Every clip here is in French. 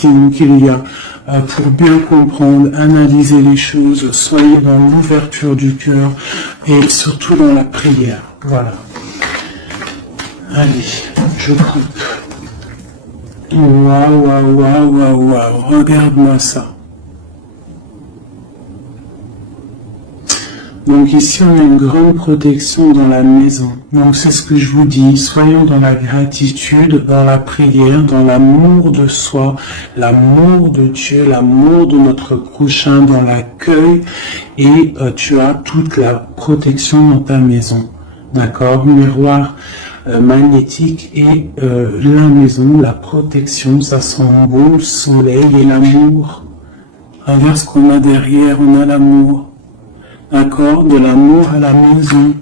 qu'il y a pour bien comprendre, analyser les choses, soyez dans l'ouverture du cœur et surtout dans la prière. Voilà. Allez, je coupe. Waouh, waouh, waouh, waouh, waouh, regarde-moi ça. Donc ici, on a une grande protection dans la maison. Donc c'est ce que je vous dis, soyons dans la gratitude, dans la prière, dans l'amour de soi, l'amour de Dieu, l'amour de notre prochain, dans l'accueil, et tu as toute la protection dans ta maison. D'accord? Miroir magnétique et la maison, la protection, ça sent bon, le soleil et l'amour. Regarde ce qu'on a derrière, on a l'amour. D'accord, de l'amour à la maison.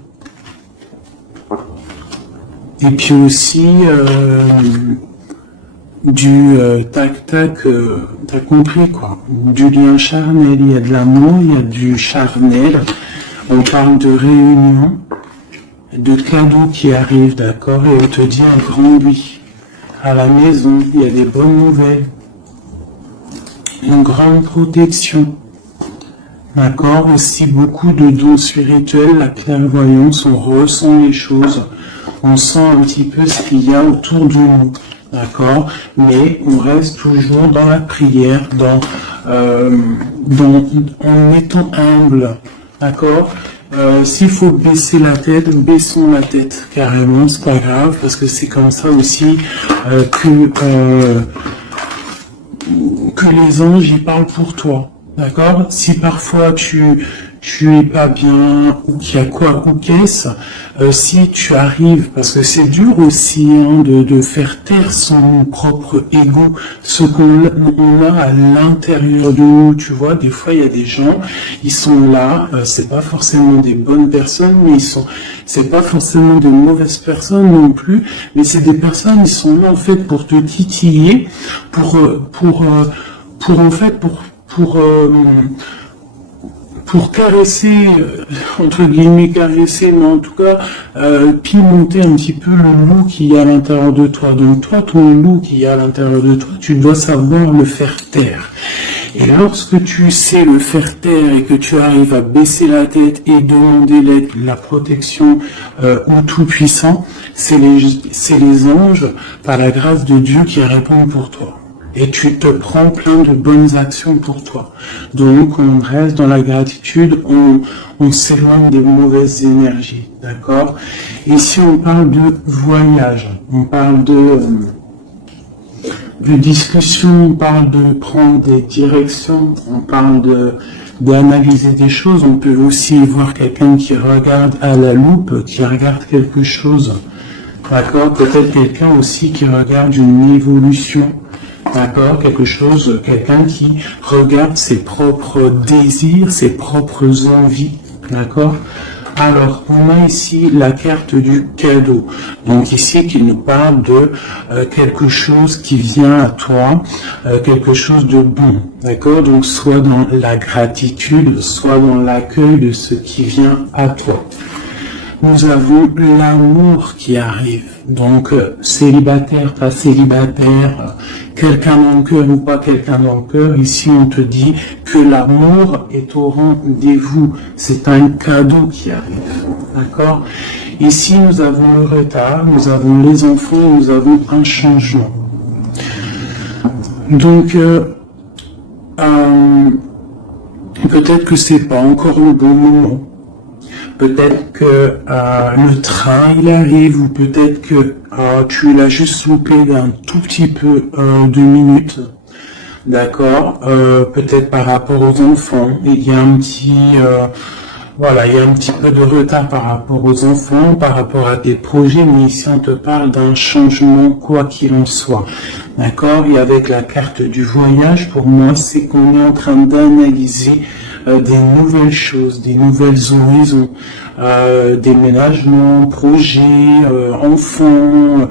Et puis aussi du tac-tac, t'as compris quoi. Du lien charnel, il y a de l'amour, il y a du charnel. On parle de réunion, de cadeaux qui arrivent, d'accord, et on te dit un grand oui. À la maison, il y a des bonnes nouvelles. Une grande protection. D'accord, aussi beaucoup de dons spirituels, la clairvoyance, on ressent les choses, on sent un petit peu ce qu'il y a autour de nous, d'accord, mais on reste toujours dans la prière, en étant humble, d'accord. S'il faut baisser la tête, baissons la tête, carrément, c'est pas grave, parce que c'est comme ça aussi que les anges y parlent pour toi. D'accord? Si parfois tu es pas bien, ou qu'il y a quoi ou qu'est-ce, si tu arrives, parce que c'est dur aussi de faire taire son propre ego, ce qu'on a à l'intérieur de nous, tu vois, des fois il y a des gens, ils sont là, c'est pas forcément des bonnes personnes, mais c'est pas forcément de mauvaises personnes non plus, mais c'est des personnes, ils sont là en fait pour te titiller, pour caresser, entre guillemets caresser, mais en tout cas pimenter un petit peu le loup qu'il y a à l'intérieur de toi. Donc toi, ton loup qu'il y a à l'intérieur de toi, tu dois savoir le faire taire. Et lorsque tu sais le faire taire et que tu arrives à baisser la tête et demander l'aide, la protection au Tout-Puissant, c'est les anges, par la grâce de Dieu, qui répondent pour toi. Et tu te prends plein de bonnes actions pour toi. Donc on reste dans la gratitude, on s'éloigne des mauvaises énergies, d'accord? Ici on parle de voyage, on parle de discussion, on parle de prendre des directions, on parle d'analyser des choses. On peut aussi voir quelqu'un qui regarde à la loupe, qui regarde quelque chose, d'accord? Peut-être quelqu'un aussi qui regarde une évolution. D'accord, quelqu'un qui regarde ses propres désirs, ses propres envies, d'accord. Alors, on a ici la carte du cadeau. Donc ici, qui nous parle de quelque chose qui vient à toi, quelque chose de bon, d'accord. Donc, soit dans la gratitude, soit dans l'accueil de ce qui vient à toi. Nous avons l'amour qui arrive. Donc, célibataire, pas célibataire, quelqu'un dans le cœur ou pas quelqu'un dans le cœur, ici on te dit que l'amour est au rendez-vous. C'est un cadeau qui arrive. D'accord? Ici, nous avons le retard, nous avons les enfants, nous avons un changement. Donc, peut-être que c'est pas encore le bon moment. Peut-être que le train il arrive, ou peut-être que tu l'as juste loupé d'un tout petit peu de minutes, d'accord. Peut-être par rapport aux enfants, il y a un petit il y a un petit peu de retard par rapport aux enfants, par rapport à tes projets, mais ici on te parle d'un changement quoi qu'il en soit, d'accord. Et avec la carte du voyage, pour moi, c'est qu'on est en train d'analyser des nouvelles choses, des nouvelles horizons, déménagements, projets, enfants,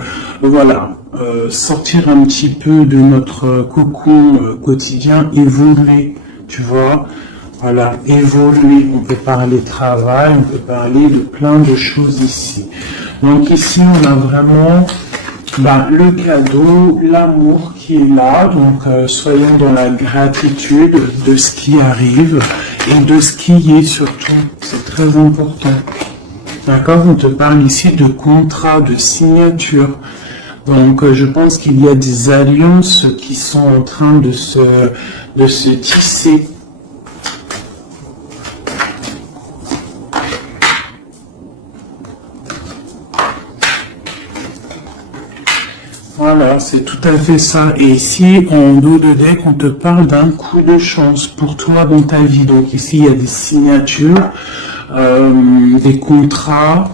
sortir un petit peu de notre cocon quotidien, évoluer, tu vois, voilà, évoluer. On peut parler travail, on peut parler de plein de choses ici. Donc ici, on a vraiment Ben, le cadeau, l'amour qui est là, donc soyons dans la gratitude de ce qui arrive et de ce qui est surtout, c'est très important. D'accord, on te parle ici de contrat, de signature. Donc je pense qu'il y a des alliances qui sont en train de se tisser. Voilà, c'est tout à fait ça. Et ici, en dos de deck, on te parle d'un coup de chance pour toi dans ta vie. Donc ici, il y a des signatures, des contrats,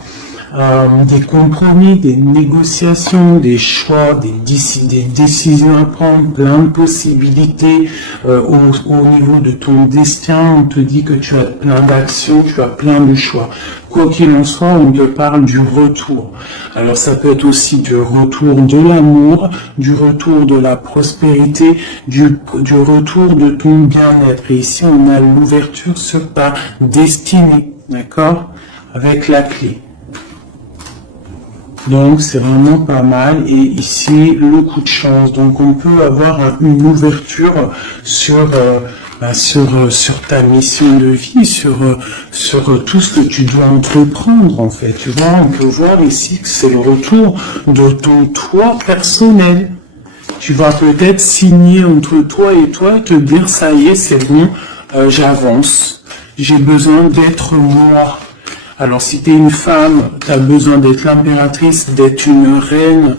des compromis, des négociations, des choix, des décisions à prendre, plein de possibilités au niveau de ton destin. On te dit que tu as plein d'actions, tu as plein de choix. Quoi qu'il en soit, on te parle du retour. Alors ça peut être aussi du retour de l'amour, du retour de la prospérité, du retour de ton bien-être. Et ici, on a l'ouverture sur ta destinée, d'accord? Avec la clé. Donc c'est vraiment pas mal. Et ici, le coup de chance. Donc on peut avoir une ouverture sur ta mission de vie, sur tout ce que tu dois entreprendre en fait. Tu vois, on peut voir ici que c'est le retour de ton toi personnel. Tu vas peut-être signer entre toi et toi, te dire ça y est, c'est bon, j'avance, j'ai besoin d'être moi. Alors si tu es une femme, tu as besoin d'être l'impératrice, d'être une reine,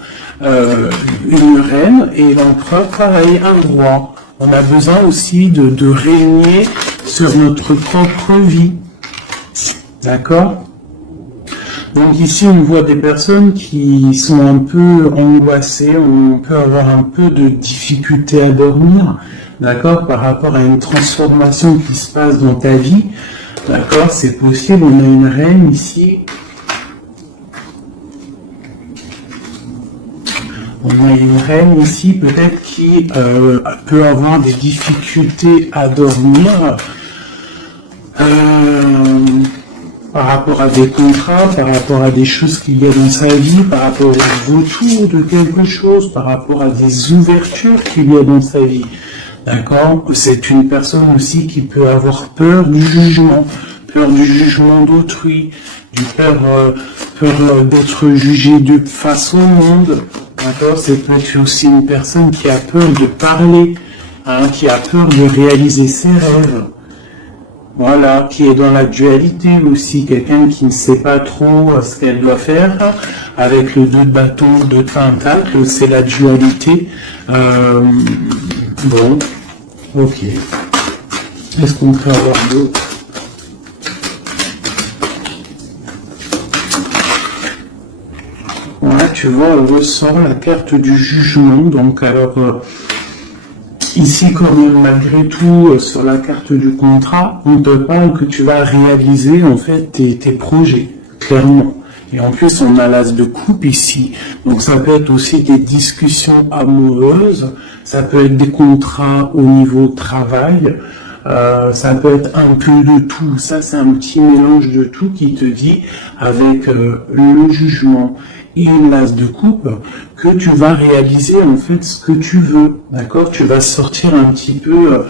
et l'empereur, pareil, un roi. On a besoin aussi de régner sur notre propre vie. D'accord? Donc ici, on voit des personnes qui sont un peu angoissées, on peut avoir un peu de difficulté à dormir, d'accord, par rapport à une transformation qui se passe dans ta vie. D'accord, c'est possible, on a une reine ici. On a une reine ici, peut-être qui peut avoir des difficultés à dormir par rapport à des contrats, par rapport à des choses qu'il y a dans sa vie, par rapport au retour de quelque chose, par rapport à des ouvertures qu'il y a dans sa vie. D'accord? C'est une personne aussi qui peut avoir peur du jugement d'autrui, peur d'être jugé de façon monde. D'accord? C'est peut-être aussi une personne qui a peur de parler, qui a peur de réaliser ses rêves. Voilà, qui est dans la dualité aussi, quelqu'un qui ne sait pas trop ce qu'elle doit faire, avec le 2 de bâton, 2 de pentacle, c'est la dualité. Bon, ok. Est-ce qu'on peut avoir d'autres? Ouais, tu vois, on ressent la carte du jugement, donc alors... Ici, quand même, malgré tout, sur la carte du contrat, on te parle que tu vas réaliser, en fait, tes projets, clairement. Et en plus, on a l'as de coupe ici. Donc, ça peut être aussi des discussions amoureuses, ça peut être des contrats au niveau travail, ça peut être un peu de tout. Ça, c'est un petit mélange de tout qui te dit, avec le jugement et l'as de coupe, que tu vas réaliser en fait ce que tu veux, d'accord? Tu vas sortir un petit peu,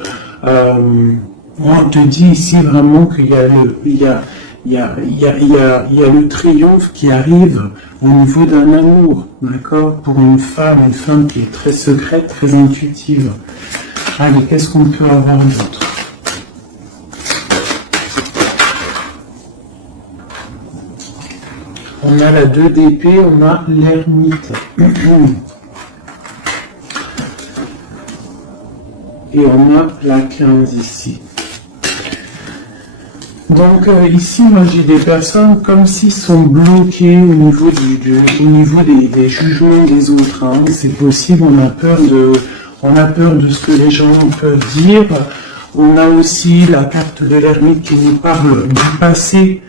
on te dit ici vraiment qu'il y a le triomphe qui arrive au niveau d'un amour, d'accord? Pour une femme qui est très secrète, très intuitive. Allez, qu'est-ce qu'on peut avoir d'autre? On a la 2 d'épée, on a l'ermite. Et on a la 15 ici. Donc ici, moi j'ai des personnes comme s'ils sont bloqués au niveau des jugements des autres. Hein. C'est possible, on a peur de ce que les gens peuvent dire. On a aussi la carte de l'ermite qui nous parle du passé.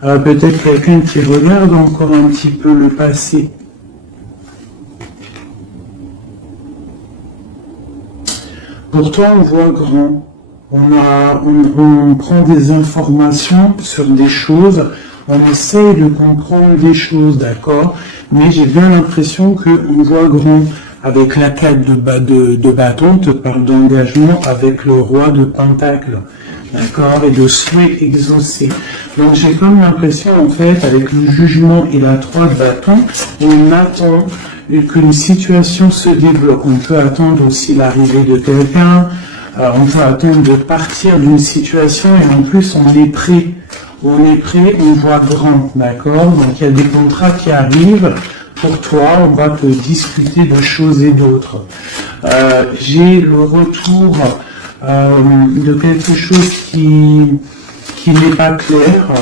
Peut-être quelqu'un qui regarde encore un petit peu le passé. Pourtant, on voit grand. On prend des informations sur des choses. on essaye de comprendre des choses, d'accord, mais j'ai bien l'impression qu'on voit grand. Avec la 4 de bâton, on te parle d'engagement avec le roi de pentacle, d'accord, et de souhait exaucé. Donc j'ai comme l'impression, en fait, avec le jugement et la 3 de bâton, on attend que une situation se débloque. On peut attendre aussi l'arrivée de quelqu'un, on peut attendre de partir d'une situation, et en plus on est prêt. On est prêt, on voit grand, d'accord. Donc il y a des contrats qui arrivent. Pour toi, on va te discuter de choses et d'autres. J'ai le retour de quelque chose qui n'est pas clair,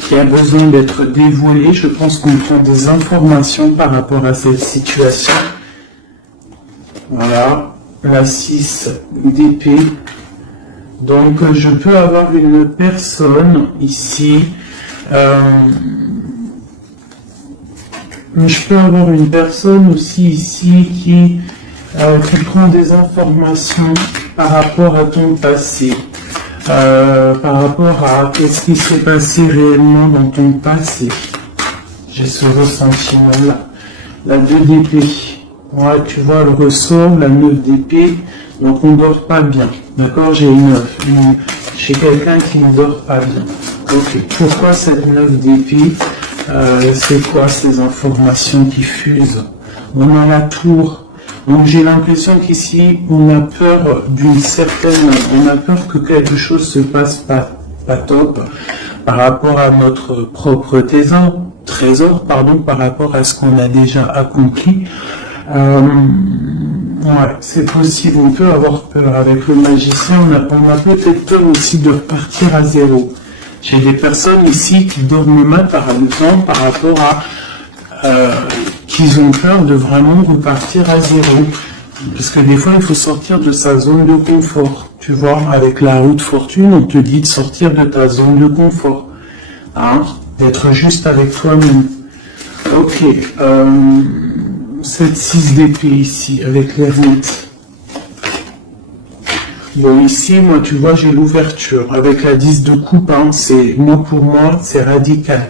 qui a besoin d'être dévoilé. Je pense qu'on prend des informations par rapport à cette situation. Voilà, la 6 d'épée. Donc, je peux avoir une personne ici. Je peux avoir une personne aussi ici qui prend des informations par rapport à ton passé, par rapport à qu'est-ce qui s'est passé réellement dans ton passé. J'ai ce ressentiment-là. La 2 d'épée. Ouais, tu vois le ressort, la 9 d'épée. Donc on ne dort pas bien. D'accord, j'ai j'ai quelqu'un qui ne dort pas bien. Ok, pourquoi cette 9 d'épée? C'est quoi ces informations qui fusent? On a la tour. Donc j'ai l'impression qu'ici, on a peur on a peur que quelque chose se passe pas top par rapport à notre propre trésor, par rapport à ce qu'on a déjà accompli. Ouais, c'est possible, on peut avoir peur. Avec le magicien, on a peut-être peur aussi de repartir à zéro. J'ai des personnes ici qui dorment mal, par exemple, par rapport à qu'ils ont peur de vraiment repartir à zéro. Parce que des fois, il faut sortir de sa zone de confort. Tu vois, avec la roue de fortune, on te dit de sortir de ta zone de confort. Hein, d'être juste avec toi-même. Ok, cette 6 d'épée ici, avec l'ermite. Bon, ici, moi, tu vois, j'ai l'ouverture. Avec la 10 de coupe, hein, c'est, moi, pour moi, c'est radical.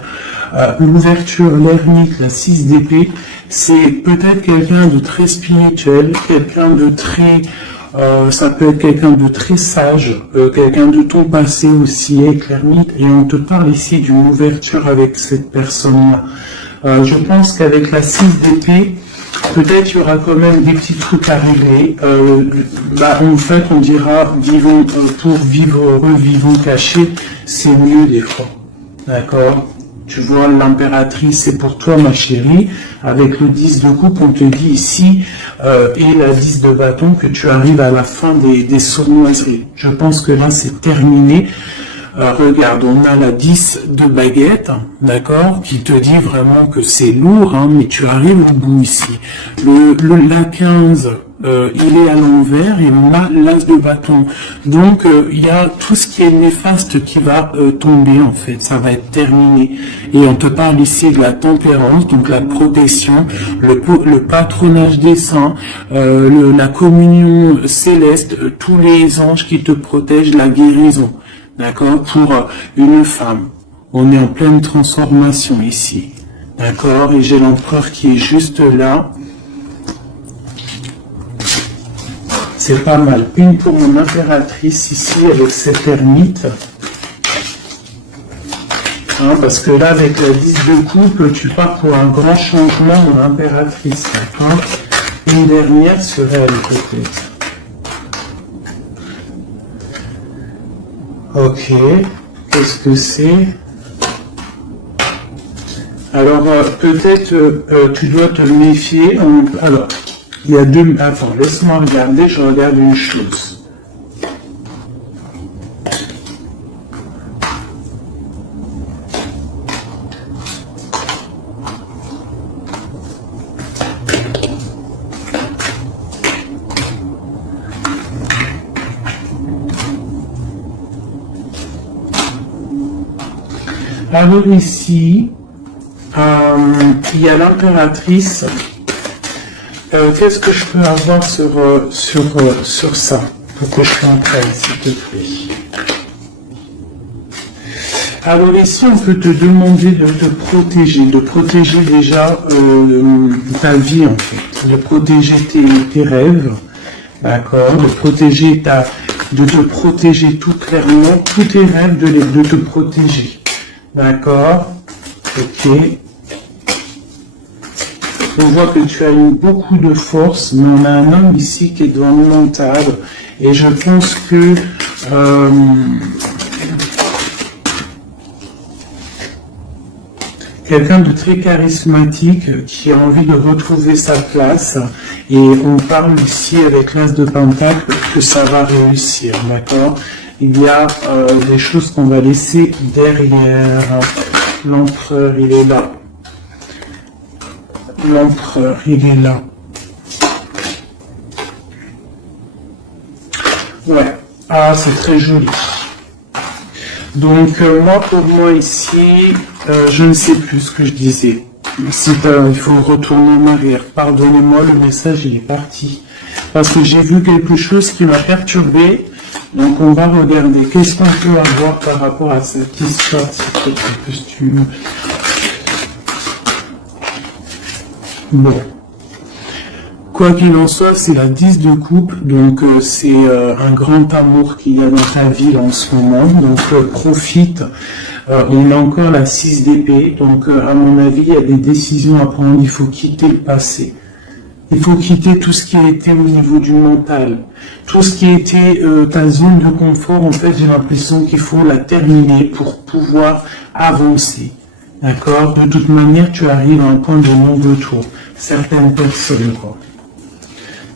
L'ouverture, l'ermite, la 6 d'épée, c'est peut-être quelqu'un de très spirituel, quelqu'un de très... ça peut être quelqu'un de très sage, quelqu'un de ton passé aussi, avec l'ermite, et on te parle ici d'une ouverture avec cette personne-là. Je pense qu'avec la 6 d'épée, peut-être il y aura quand même des petits trucs à régler. En fait, on dira vivons pour vivre heureux, vivons cachés, c'est mieux des fois. D'accord? Tu vois, l'impératrice, c'est pour toi, ma chérie. Avec le 10 de coupe, on te dit ici, et la 10 de bâton, que tu arrives à la fin des sournoiseries. Je pense que là, c'est terminé. Regarde, on a la 10 de baguette, d'accord, qui te dit vraiment que c'est lourd, hein, mais tu arrives au bout ici. La 15, il est à l'envers, et on a l'as de bâton. Donc, il y a tout ce qui est néfaste qui va tomber, en fait, ça va être terminé. Et on te parle ici de la tempérance, donc la protection, le patronage des saints, la communion céleste, tous les anges qui te protègent, la guérison. D'accord, pour une femme. On est en pleine transformation ici. D'accord, et j'ai l'empereur qui est juste là. C'est pas mal. Une pour mon impératrice ici avec cette ermite. Hein, parce que là, avec la 10 de coupe, tu pars pour un grand changement mon impératrice. D'accord. Une dernière sur elle peut-être. Ok, qu'est-ce que c'est? Alors, peut-être tu dois te méfier. Alors, il y a deux... Attends, laisse-moi regarder, je regarde une chose. Alors ici, il y a l'impératrice. Qu'est-ce que je peux avoir sur ça pour que je comprenne, s'il te plaît? Alors ici, on peut te demander de te protéger déjà ta vie en fait, de protéger tes rêves, d'accord, de te protéger tout clairement, tous tes rêves, de te protéger, d'accord, ok. On voit que tu as eu beaucoup de force, mais on a un homme ici qui est dans le mental, et je pense que quelqu'un de très charismatique qui a envie de retrouver sa place, et on parle ici avec l'As de Pentacle que ça va réussir, d'accord? Il y a des choses qu'on va laisser derrière. L'empereur, il est là. L'empereur, il est là. Ouais. Ah, c'est très joli. Donc, pour moi ici, je ne sais plus ce que je disais. Il faut retourner en arrière. Pardonnez-moi, le message, il est parti. Parce que j'ai vu quelque chose qui m'a perturbé. Donc, on va regarder. Qu'est-ce qu'on peut avoir par rapport à cette histoire, cette costume. Bon. Quoi qu'il en soit, c'est la 10 de coupe, donc c'est un grand amour qu'il y a dans ta vie en ce moment, donc profite. On a encore la 6 d'épée, donc à mon avis, il y a des décisions à prendre, il faut quitter le passé. Il faut quitter tout ce qui a été au niveau du mental. Tout ce qui a été ta zone de confort, en fait, j'ai l'impression qu'il faut la terminer pour pouvoir avancer. D'accord? De toute manière, tu arrives à un point de non-retour. Certaines personnes, quoi.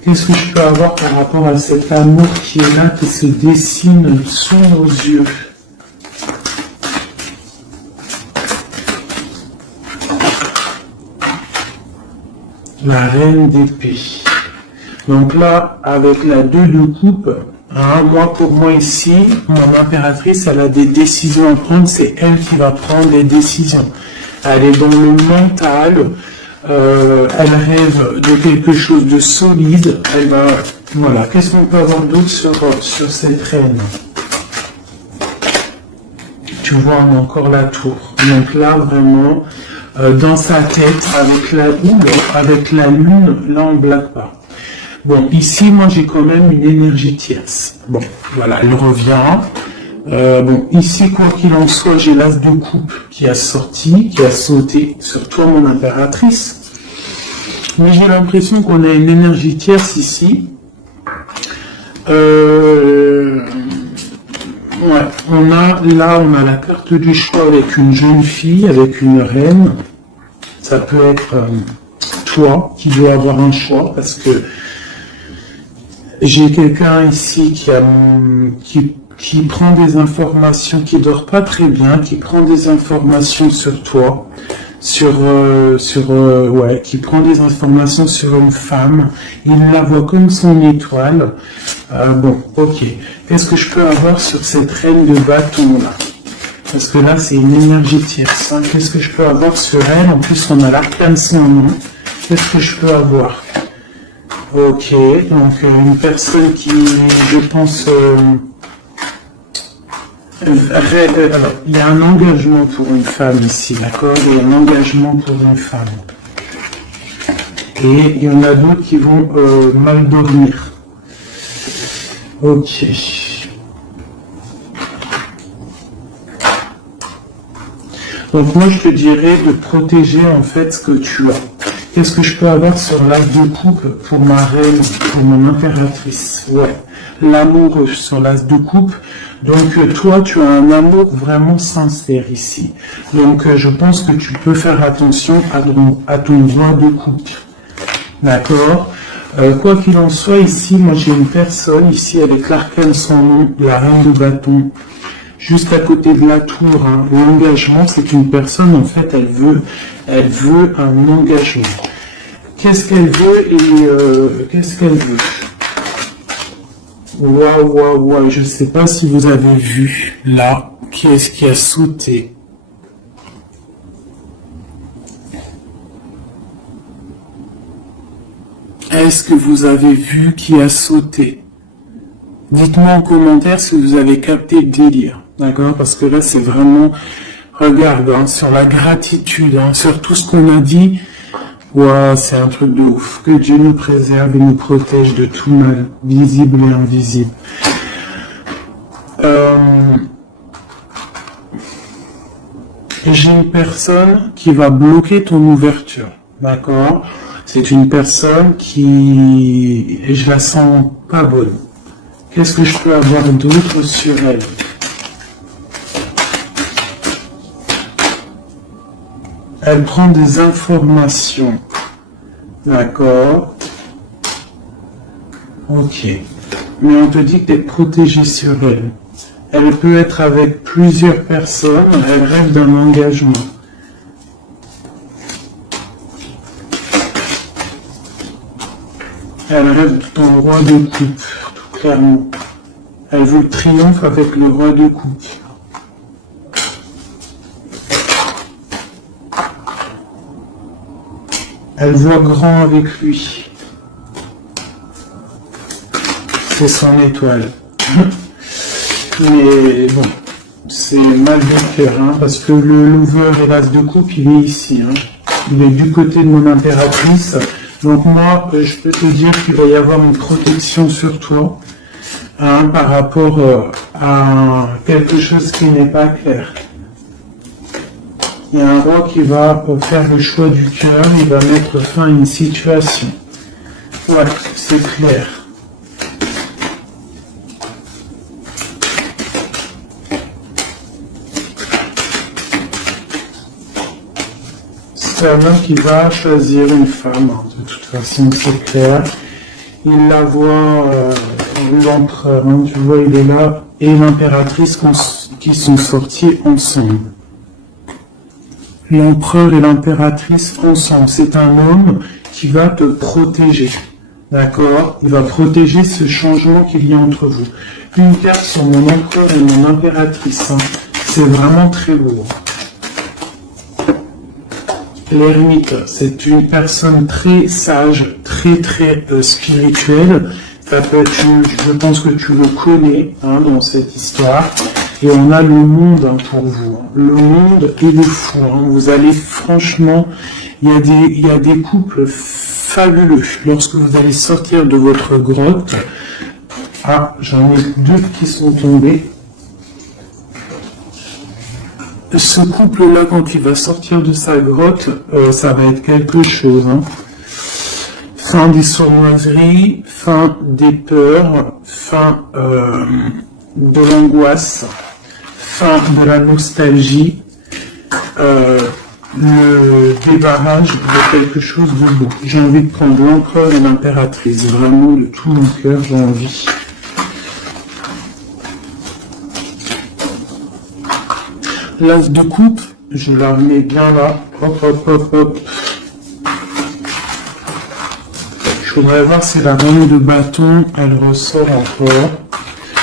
Qu'est-ce que je peux avoir par rapport à cet amour qui est là, qui se dessine sous nos yeux? La reine d'épée. Donc là, avec la 2 de coupe, hein, pour moi ici, mon impératrice, elle a des décisions à prendre, c'est elle qui va prendre les décisions. Elle est dans le mental, elle rêve de quelque chose de solide, elle va... Voilà, qu'est-ce qu'on peut avoir d'autre sur cette reine? Tu vois, on a encore la tour. Donc là, vraiment, dans sa tête, avec la lune, là, on ne blague pas. Bon, ici, moi, j'ai quand même une énergie tierce. Bon, voilà, elle revient. Bon, ici, quoi qu'il en soit, j'ai l'As de coupe qui a sauté sur toi, mon impératrice. Mais j'ai l'impression qu'on a une énergie tierce ici. Ouais, on a la carte du choix avec une jeune fille, avec une reine. Ça peut être toi qui dois avoir un choix, parce que j'ai quelqu'un ici qui prend des informations, qui dort pas très bien, qui prend des informations sur toi, qui prend des informations sur une femme, il la voit comme son étoile. Bon, ok. Qu'est-ce que je peux avoir sur cette reine de bâton là? Parce que là, c'est une énergie tierce. Hein. Qu'est-ce que je peux avoir sur elle? En plus, on a l'arcane sans nom. Qu'est-ce que je peux avoir? Ok, donc une personne qui, je pense... alors, il y a un engagement pour une femme ici, d'accord? Il y a un engagement pour une femme. Et il y en a d'autres qui vont mal dormir. Ok. Donc moi je te dirais de protéger en fait ce que tu as. Qu'est-ce que je peux avoir sur l'As de coupe pour ma reine, pour mon impératrice? Ouais, l'amour sur l'As de coupe. Donc toi tu as un amour vraiment sincère ici. Donc je pense que tu peux faire attention à ton doigt de coupe. D'accord? Quoi qu'il en soit, ici, moi j'ai une personne, ici avec l'arcane sans nom, la reine de bâton, juste à côté de la tour. Hein. L'engagement, c'est une personne, en fait, elle veut un engagement. Qu'est-ce qu'elle veut et qu'est-ce qu'elle veut? Waouh, je ne sais pas si vous avez vu, là, qu'est-ce qui a sauté? Est-ce que vous avez vu qui a sauté? Dites-moi en commentaire si vous avez capté le délire. D'accord? Parce que là, c'est vraiment, regarde, hein, sur la gratitude, hein, sur tout ce qu'on a dit. Ouah, c'est un truc de ouf. Que Dieu nous préserve et nous protège de tout mal, visible et invisible. J'ai une personne qui va bloquer ton ouverture. D'accord? C'est une personne qui... je la sens pas bonne. Qu'est-ce que je peux avoir d'autre sur elle? Elle prend des informations. D'accord? Ok. Mais on te dit que tu es protégé sur elle. Elle peut être avec plusieurs personnes. Elle rêve d'un engagement. Elle rêve de ton roi de coupe, tout clairement. Elle veut le triomphe avec le roi de coupe. Elle voit grand avec lui. C'est son étoile. Mais bon, c'est mal de cœur, hein, parce que le lover et l'as de coupe, il est ici. Hein. Il est du côté de mon impératrice. Donc moi, je peux te dire qu'il va y avoir une protection sur toi, hein, par rapport à quelque chose qui n'est pas clair. Il y a un roi qui va faire le choix du cœur, il va mettre fin à une situation. Ouais, c'est clair. C'est un homme qui va choisir une femme, de toute façon c'est clair. Il la voit, l'empereur, hein, tu vois, il est là, et l'impératrice qui sont sortis ensemble. L'empereur et l'impératrice ensemble, c'est un homme qui va te protéger, d'accord? Il va protéger ce changement qu'il y a entre vous. Une carte sur mon empereur et mon impératrice, hein. C'est vraiment très lourd. L'ermite, c'est une personne très sage, très spirituelle. Ça peut être, je pense que tu le connais, hein, dans cette histoire. Et on a le monde, hein, pour vous. Le monde et le fou. Hein. Vous allez, franchement, il y a des couples fabuleux. Lorsque vous allez sortir de votre grotte, ah, j'en ai deux qui sont tombés. Ce couple-là, quand il va sortir de sa grotte, ça va être quelque chose. Hein. Fin des sournoiseries, fin des peurs, fin de l'angoisse, fin de la nostalgie, le débarrage de quelque chose de beau. J'ai envie de prendre l'empereur et l'impératrice. Vraiment, de tout mon cœur, j'ai envie. L'as de coupe, je la remets bien là. Hop, hop, hop, hop. Je voudrais voir si la reine de bâton, elle ressort encore.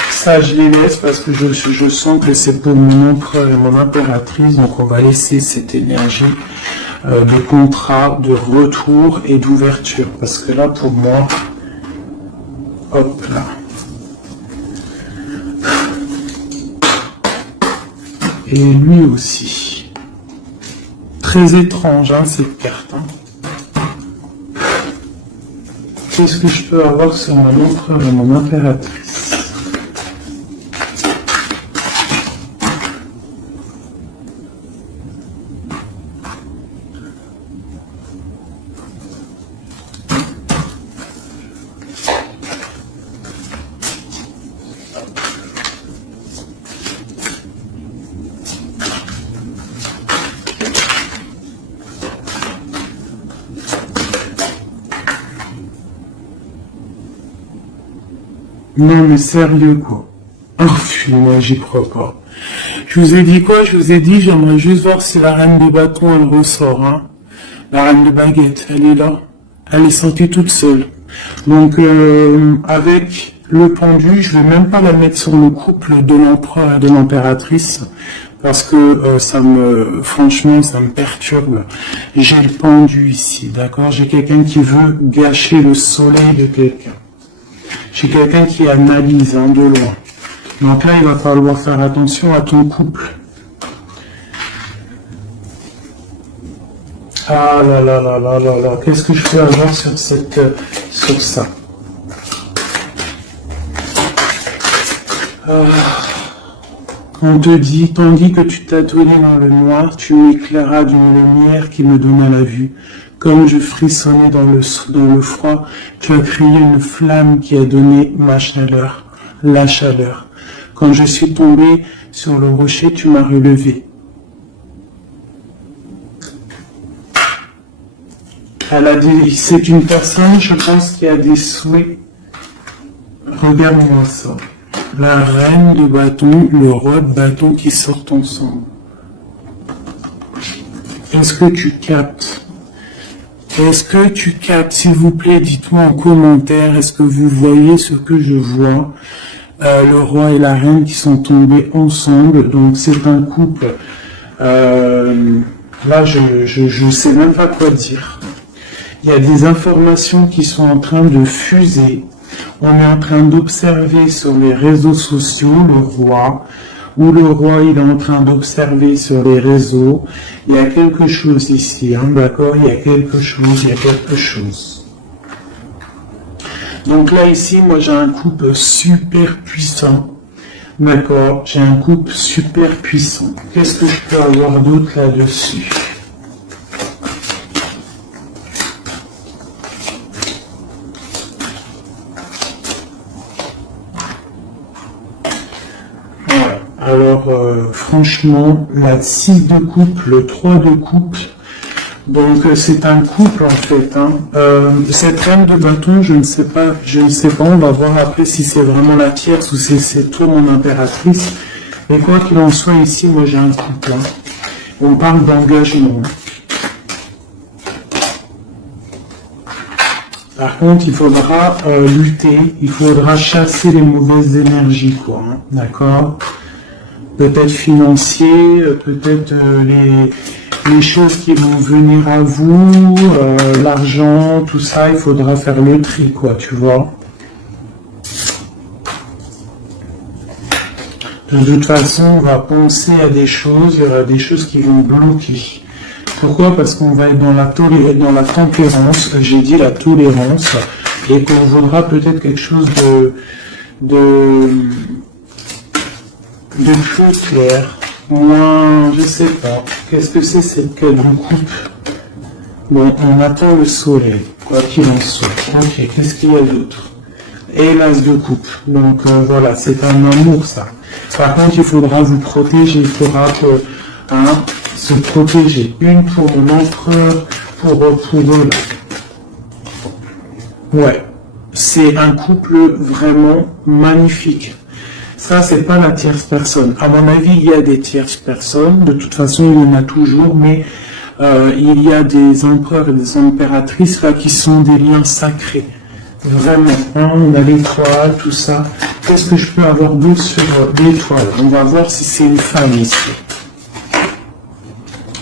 Ça, je les laisse parce que je sens que c'est pour mon empereur et mon impératrice. Donc, on va laisser cette énergie de contrat, de retour et d'ouverture. Parce que là, pour moi, hop là. Et lui aussi. Très étrange, hein, cette carte. Hein. Qu'est-ce que je peux avoir sur mon empereur et mon impératrice? Non mais sérieux quoi. Oh moi j'y crois pas. Je vous ai dit quoi? Je vous ai dit j'aimerais juste voir si la reine de bâton elle ressort. Hein. La reine de baguette, elle est là. Elle est sortie toute seule. Donc avec le pendu, je vais même pas la mettre sur le couple de l'empereur et de l'impératrice. Parce que franchement, ça me perturbe. J'ai le pendu ici, d'accord? J'ai quelqu'un qui veut gâcher le soleil de quelqu'un. J'ai quelqu'un qui analyse, hein, de loin. Donc là, il va falloir faire attention à ton couple. Ah là là là là là là, qu'est-ce que je peux avoir sur ça? On te dit, tandis que tu t'attendais dans le noir, tu m'éclairas d'une lumière qui me donna la vue. Comme je frissonnais dans le froid, tu as crié une flamme qui a donné ma chaleur, la chaleur. Quand je suis tombé sur le rocher, tu m'as relevé. Elle a dit, c'est une personne, je pense, qui a des souhaits. Regarde-moi ça. La reine de bâton, le roi de bâton qui sortent ensemble. Est-ce que tu captes? Est-ce que tu captes? S'il vous plaît, dites-moi en commentaire, est-ce que vous voyez ce que je vois? Le roi et la reine qui sont tombés ensemble, donc c'est un couple. Là, je sais même pas quoi dire. Il y a des informations qui sont en train de fuser. On est en train d'observer sur les réseaux sociaux le roi, ou le roi il est en train d'observer sur les réseaux. Il y a quelque chose ici, hein, d'accord? Il y a quelque chose. Donc là ici, moi j'ai un couple super puissant. D'accord? J'ai un couple super puissant. Qu'est-ce que je peux avoir d'autre là-dessus? Alors, franchement, la 6 de coupe, le 3 de coupe, donc c'est un couple en fait. Hein. Cette reine de bâton, je ne sais pas, on va voir après si c'est vraiment la tierce ou si c'est toi mon impératrice. Et quoi qu'il en soit, ici, moi j'ai un couple. Hein. On parle d'engagement. Par contre, il faudra lutter, il faudra chasser les mauvaises énergies, quoi. Hein. D'accord? Peut-être financier, peut-être les choses qui vont venir à vous, l'argent, tout ça, il faudra faire le tri, quoi, tu vois. De toute façon, on va penser à des choses, il y aura des choses qui vont bloquer. Pourquoi? Parce qu'on va être dans la tempérance, j'ai dit la tolérance, et qu'on voudra peut-être quelque chose de plus clair, moins, je sais pas, qu'est-ce que c'est cette quête de coupe? Bon, on attend le soleil, quoi qu'il en soit. Ok, qu'est-ce qu'il y a d'autre? Et l'as de coupe, donc voilà, c'est un amour ça. Par contre, il faudra vous protéger, il faudra se protéger. Une pour mon empereur, pour eux là. Ouais, c'est un couple vraiment magnifique. Ça, c'est pas la tierce personne. À mon avis, il y a des tierces personnes. De toute façon, il y en a toujours, mais il y a des empereurs et des impératrices là qui sont des liens sacrés. Vraiment. Hein, on a l'étoile, tout ça. Qu'est-ce que je peux avoir d'autre sur l'étoile? On va voir si c'est une femme ici.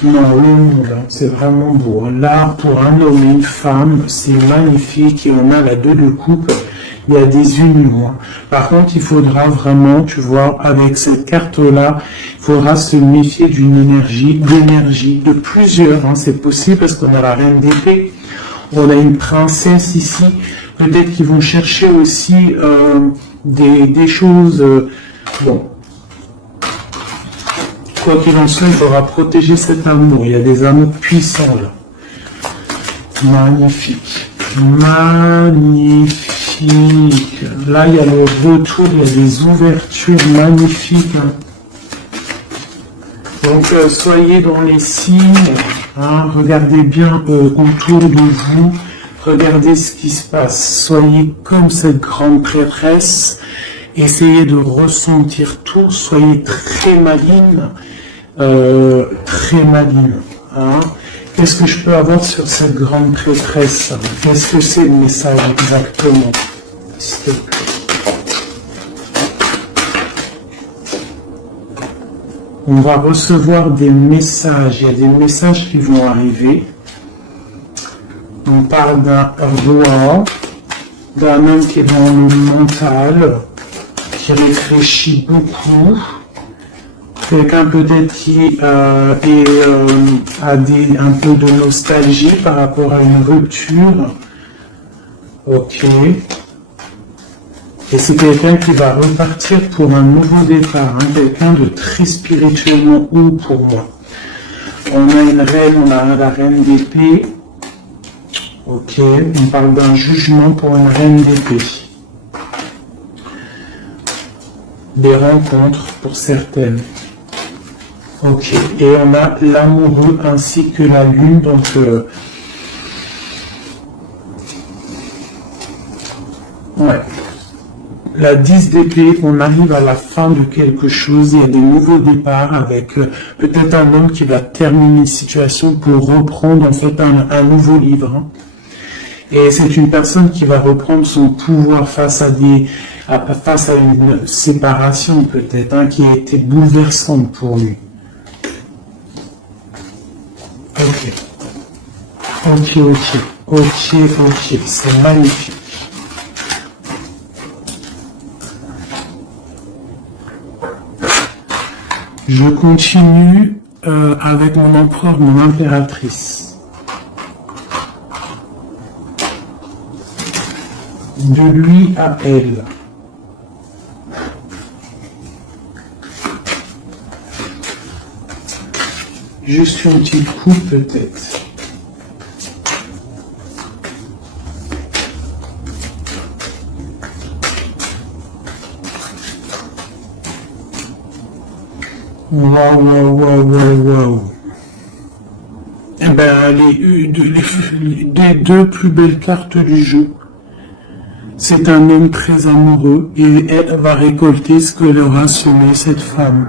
Non, le monde, c'est vraiment beau. Là, pour un homme et une femme, c'est magnifique. Et on a la 2 de coupe. Il y a des unions. Par contre, il faudra vraiment, tu vois, avec cette carte-là, il faudra se méfier d'une énergie, de plusieurs. Hein, c'est possible parce qu'on a la reine d'épée, on a une princesse ici. Peut-être qu'ils vont chercher aussi des choses. Bon. Quoi qu'il en soit, il faudra protéger cet amour. Il y a des amours puissants là. Magnifique. Magnifique. Là, il y a le retour, il y a des ouvertures magnifiques. Donc, soyez dans les signes. Hein, regardez bien autour de vous. Regardez ce qui se passe. Soyez comme cette grande prêtresse. Essayez de ressentir tout. Soyez très maligne. Très maligne. Hein. Qu'est-ce que je peux avoir sur cette grande prêtresse? Qu'est-ce que c'est le message exactement? S'il te plaît. On va recevoir des messages. Il y a des messages qui vont arriver. On parle d'un roi, d'un homme qui est dans le mental, qui réfléchit beaucoup. Quelqu'un peut-être qui a un peu de nostalgie par rapport à une rupture. Ok. Et c'est quelqu'un qui va repartir pour un nouveau départ. Hein, quelqu'un de très spirituellement haut pour moi. On a une reine, on a la reine d'épée. Ok, on parle d'un jugement pour une reine d'épée. Des rencontres pour certaines. Ok, et on a l'amoureux ainsi que la lune, donc ouais. La 10 d'épée, on arrive à la fin de quelque chose, il y a des nouveaux départs avec peut-être un homme qui va terminer une situation pour reprendre en fait un nouveau livre. Hein. Et c'est une personne qui va reprendre son pouvoir face à une séparation peut-être, hein, qui a été bouleversante pour lui. Ok, c'est magnifique. Je continue avec mon empereur, mon impératrice. De lui à elle. Juste une petite coupe peut-être. Waouh. Eh ben, les deux plus belles cartes du jeu. C'est un homme très amoureux et elle va récolter ce que leur a semé cette femme.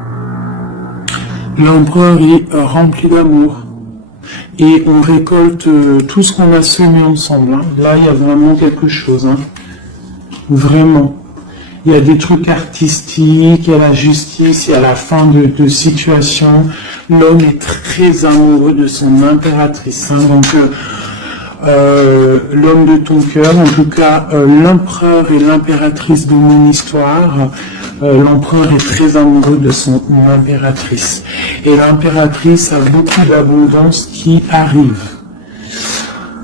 L'empereur est rempli d'amour et on récolte tout ce qu'on a semé ensemble. Hein. Là, il y a vraiment quelque chose. Hein. Vraiment. Il y a des trucs artistiques, il y a la justice, il y a la fin de situation. L'homme est très amoureux de son impératrice. Hein. Donc, l'homme de ton cœur, en tout cas, l'empereur et l'impératrice de mon histoire. L'empereur est très amoureux de son impératrice. Et l'impératrice a beaucoup d'abondance qui arrive.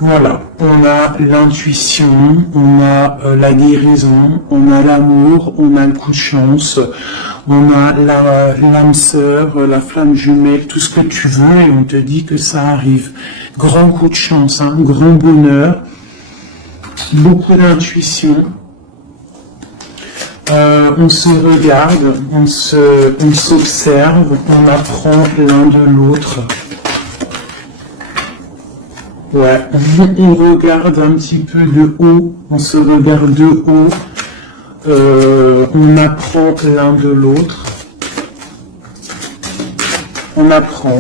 Voilà, on a l'intuition, on a la guérison, on a l'amour, on a le coup de chance, on a l'âme sœur, la flamme jumelle, tout ce que tu veux, et on te dit que ça arrive. Grand coup de chance, hein, grand bonheur, beaucoup d'intuition. On se regarde, on s'observe, on apprend l'un de l'autre. Ouais, on regarde un petit peu de haut, on se regarde de haut, on apprend l'un de l'autre, on apprend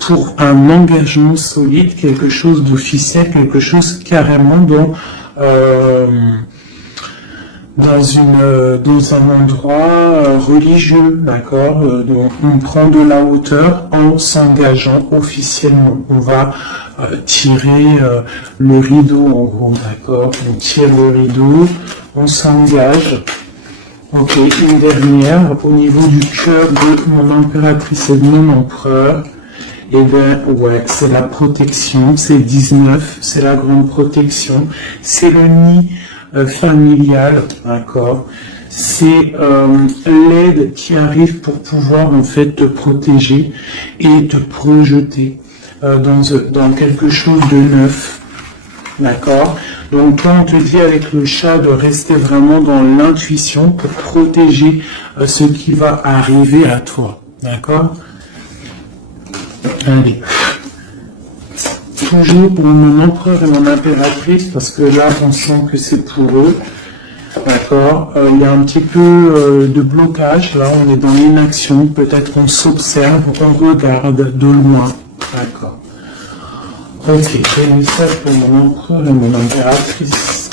pour un engagement solide, quelque chose d'officiel, quelque chose carrément dans un endroit religieux, d'accord, donc on prend de la hauteur en s'engageant officiellement. On va tirer le rideau en gros, d'accord, on tire le rideau, on s'engage. Ok, une dernière, au niveau du cœur de mon impératrice et de mon empereur, et bien ouais, c'est la protection, c'est 19, c'est la grande protection, c'est le nid familial, d'accord, c'est l'aide qui arrive pour pouvoir en fait te protéger et te projeter dans quelque chose de neuf, d'accord. Donc toi on te dit avec le chat de rester vraiment dans l'intuition pour protéger ce qui va arriver à toi, d'accord. Allez. Toujours pour mon empereur et mon impératrice, parce que là, on sent que c'est pour eux. D'accord. Il y a un petit peu de blocage. Là, on est dans l'inaction. Peut-être qu'on s'observe, on regarde de loin. D'accord. Ok. Quel message pour mon empereur et mon impératrice?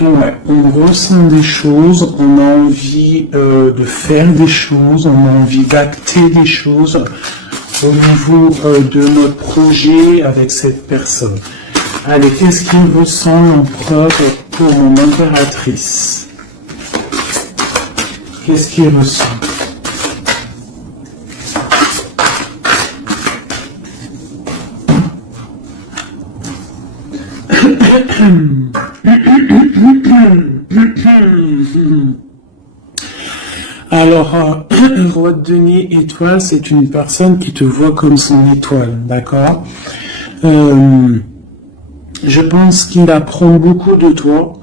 Ouais, on ressent des choses, on a envie de faire des choses, on a envie d'acter des choses. au niveau de notre projet avec cette personne. Allez, qu'est-ce qu'il ressent l'empereur pour mon impératrice? Qu'est-ce qu'il ressent? Alors, roi de denier étoile, c'est une personne qui te voit comme son étoile, d'accord? Je pense qu'il apprend beaucoup de toi,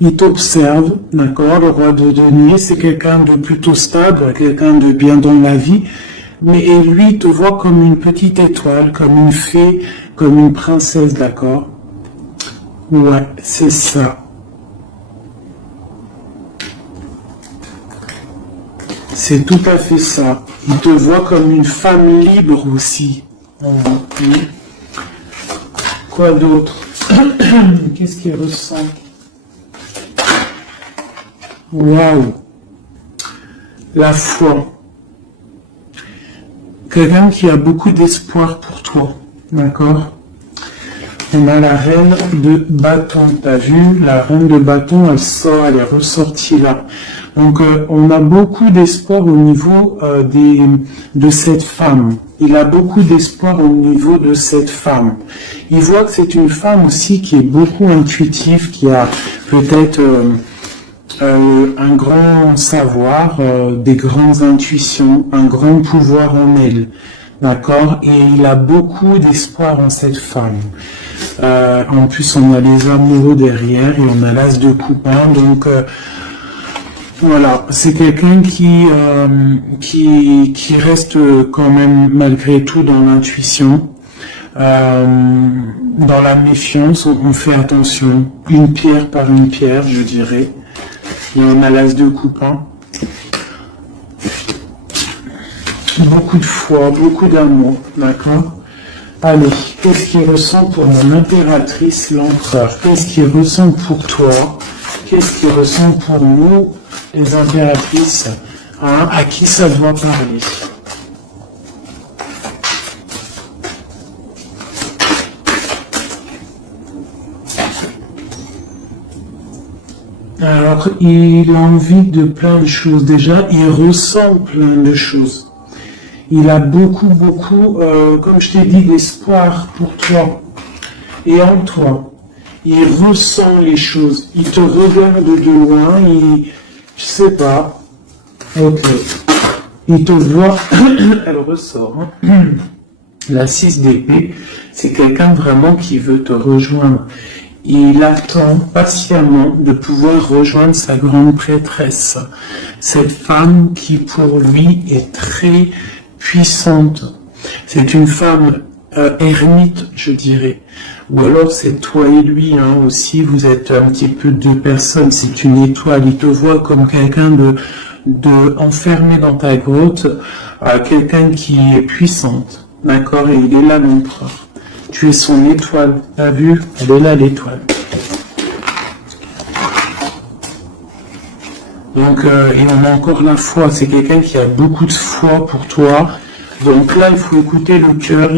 il t'observe, d'accord? Le roi de denier, c'est quelqu'un de plutôt stable, quelqu'un de bien dans la vie, mais lui, il te voit comme une petite étoile, comme une fée, comme une princesse, d'accord? Ouais, c'est ça. C'est tout à fait ça. Il te voit comme une femme libre aussi. Quoi d'autre? Qu'est-ce qu'il ressent? Waouh! La foi. Quelqu'un qui a beaucoup d'espoir pour toi. D'accord? On a la reine de bâton. T'as vu? La reine de bâton, elle sort, elle est ressortie là. Donc, on a beaucoup d'espoir au niveau de cette femme. Il a beaucoup d'espoir au niveau de cette femme. Il voit que c'est une femme aussi qui est beaucoup intuitive, qui a peut-être un grand savoir, des grandes intuitions, un grand pouvoir en elle. D'accord? Et il a beaucoup d'espoir en cette femme. En plus, on a les amoureux derrière et on a l'as de coupin. Donc, voilà, c'est quelqu'un qui reste quand même malgré tout dans l'intuition, dans la méfiance. On fait attention, une pierre par une pierre, je dirais. Et on a l'as de coupin. Beaucoup de foi, beaucoup d'amour, d'accord? Allez, qu'est-ce qu'il ressent pour mon impératrice, l'empereur? Qu'est-ce qu'il ressent pour toi? Qu'est-ce qu'il ressent pour nous, les impératrices, hein, à qui ça doit parler? Alors, il a envie de plein de choses. Déjà, il ressent plein de choses. Il a beaucoup, comme je t'ai dit, d'espoir pour toi et en toi. Il ressent les choses. Il te regarde de loin. Je sais pas. Ok. Il te voit. Elle ressort. Hein. La 6 d'épée, c'est quelqu'un vraiment qui veut te rejoindre. Il attend patiemment de pouvoir rejoindre sa grande prêtresse. Cette femme qui pour lui est très puissante. C'est une femme ermite, je dirais. Ou alors c'est toi et lui hein, aussi, vous êtes un petit peu deux personnes, c'est une étoile. Il te voit comme quelqu'un de enfermé dans ta grotte, quelqu'un qui est puissante. D'accord? Et il est là l'empereur. Tu es son étoile. T'as vu? Elle est là l'étoile. Donc, il en a encore la foi. C'est quelqu'un qui a beaucoup de foi pour toi. Donc là, il faut écouter le cœur.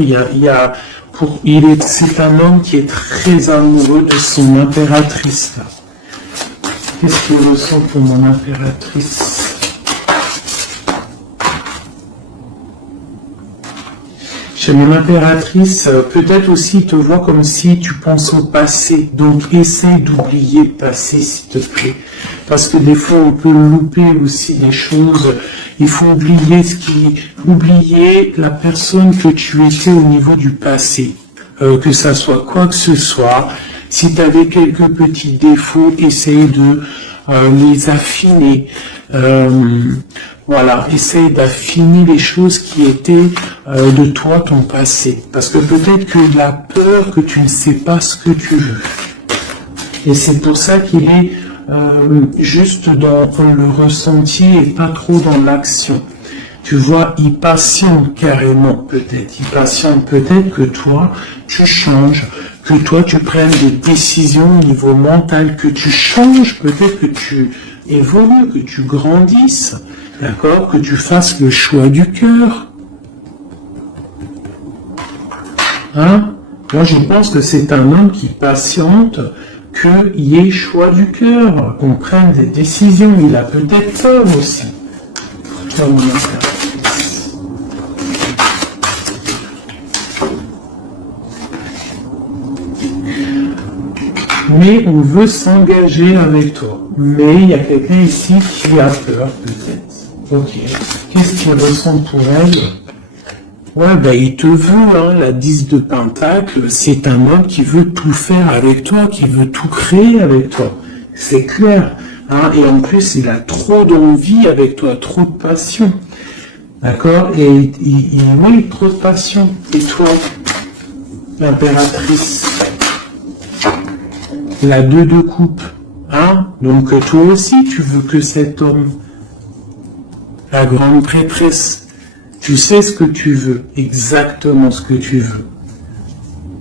C'est un homme qui est très amoureux de son impératrice. Qu'est-ce qu'il ressent pour mon impératrice? Chez mon impératrice, peut-être aussi il te voit comme si tu penses au passé. Donc essaie d'oublier le passé, s'il te plaît. Parce que des fois on peut louper aussi des choses. Il faut oublier la personne que tu étais au niveau du passé. Que ça soit quoi que ce soit. Si tu avais quelques petits défauts, essaye de les affiner. Voilà, essaye d'affiner les choses qui étaient de toi, ton passé. Parce que peut-être qu'il a peur que tu ne sais pas ce que tu veux. Et c'est pour ça qu'il est juste dans le ressenti et pas trop dans l'action. Tu vois, il patiente carrément peut-être. Il patiente peut-être que toi, tu changes, que toi, tu prennes des décisions au niveau mental, que tu changes, peut-être que tu évolues, que tu grandisses. D'accord? Que tu fasses le choix du cœur. Hein? Moi, je pense que c'est un homme qui patiente, qu'il y ait choix du cœur, qu'on prenne des décisions. Il a peut-être peur aussi. Mais on veut s'engager avec toi. Mais il y a quelqu'un ici qui a peur, peut-être. Ok. Qu'est-ce qu'il ressent pour elle? Ouais, ben il te veut, hein, la 10 de Pentacle, c'est un homme qui veut tout faire avec toi, qui veut tout créer avec toi. C'est clair. Hein, et en plus, il a trop d'envie avec toi, trop de passion. D'accord? Et oui, trop de passion. Et toi, l'impératrice, la 2 de coupe. Hein? Donc toi aussi, tu veux que cet homme, la grande prêtresse, tu sais ce que tu veux, exactement ce que tu veux.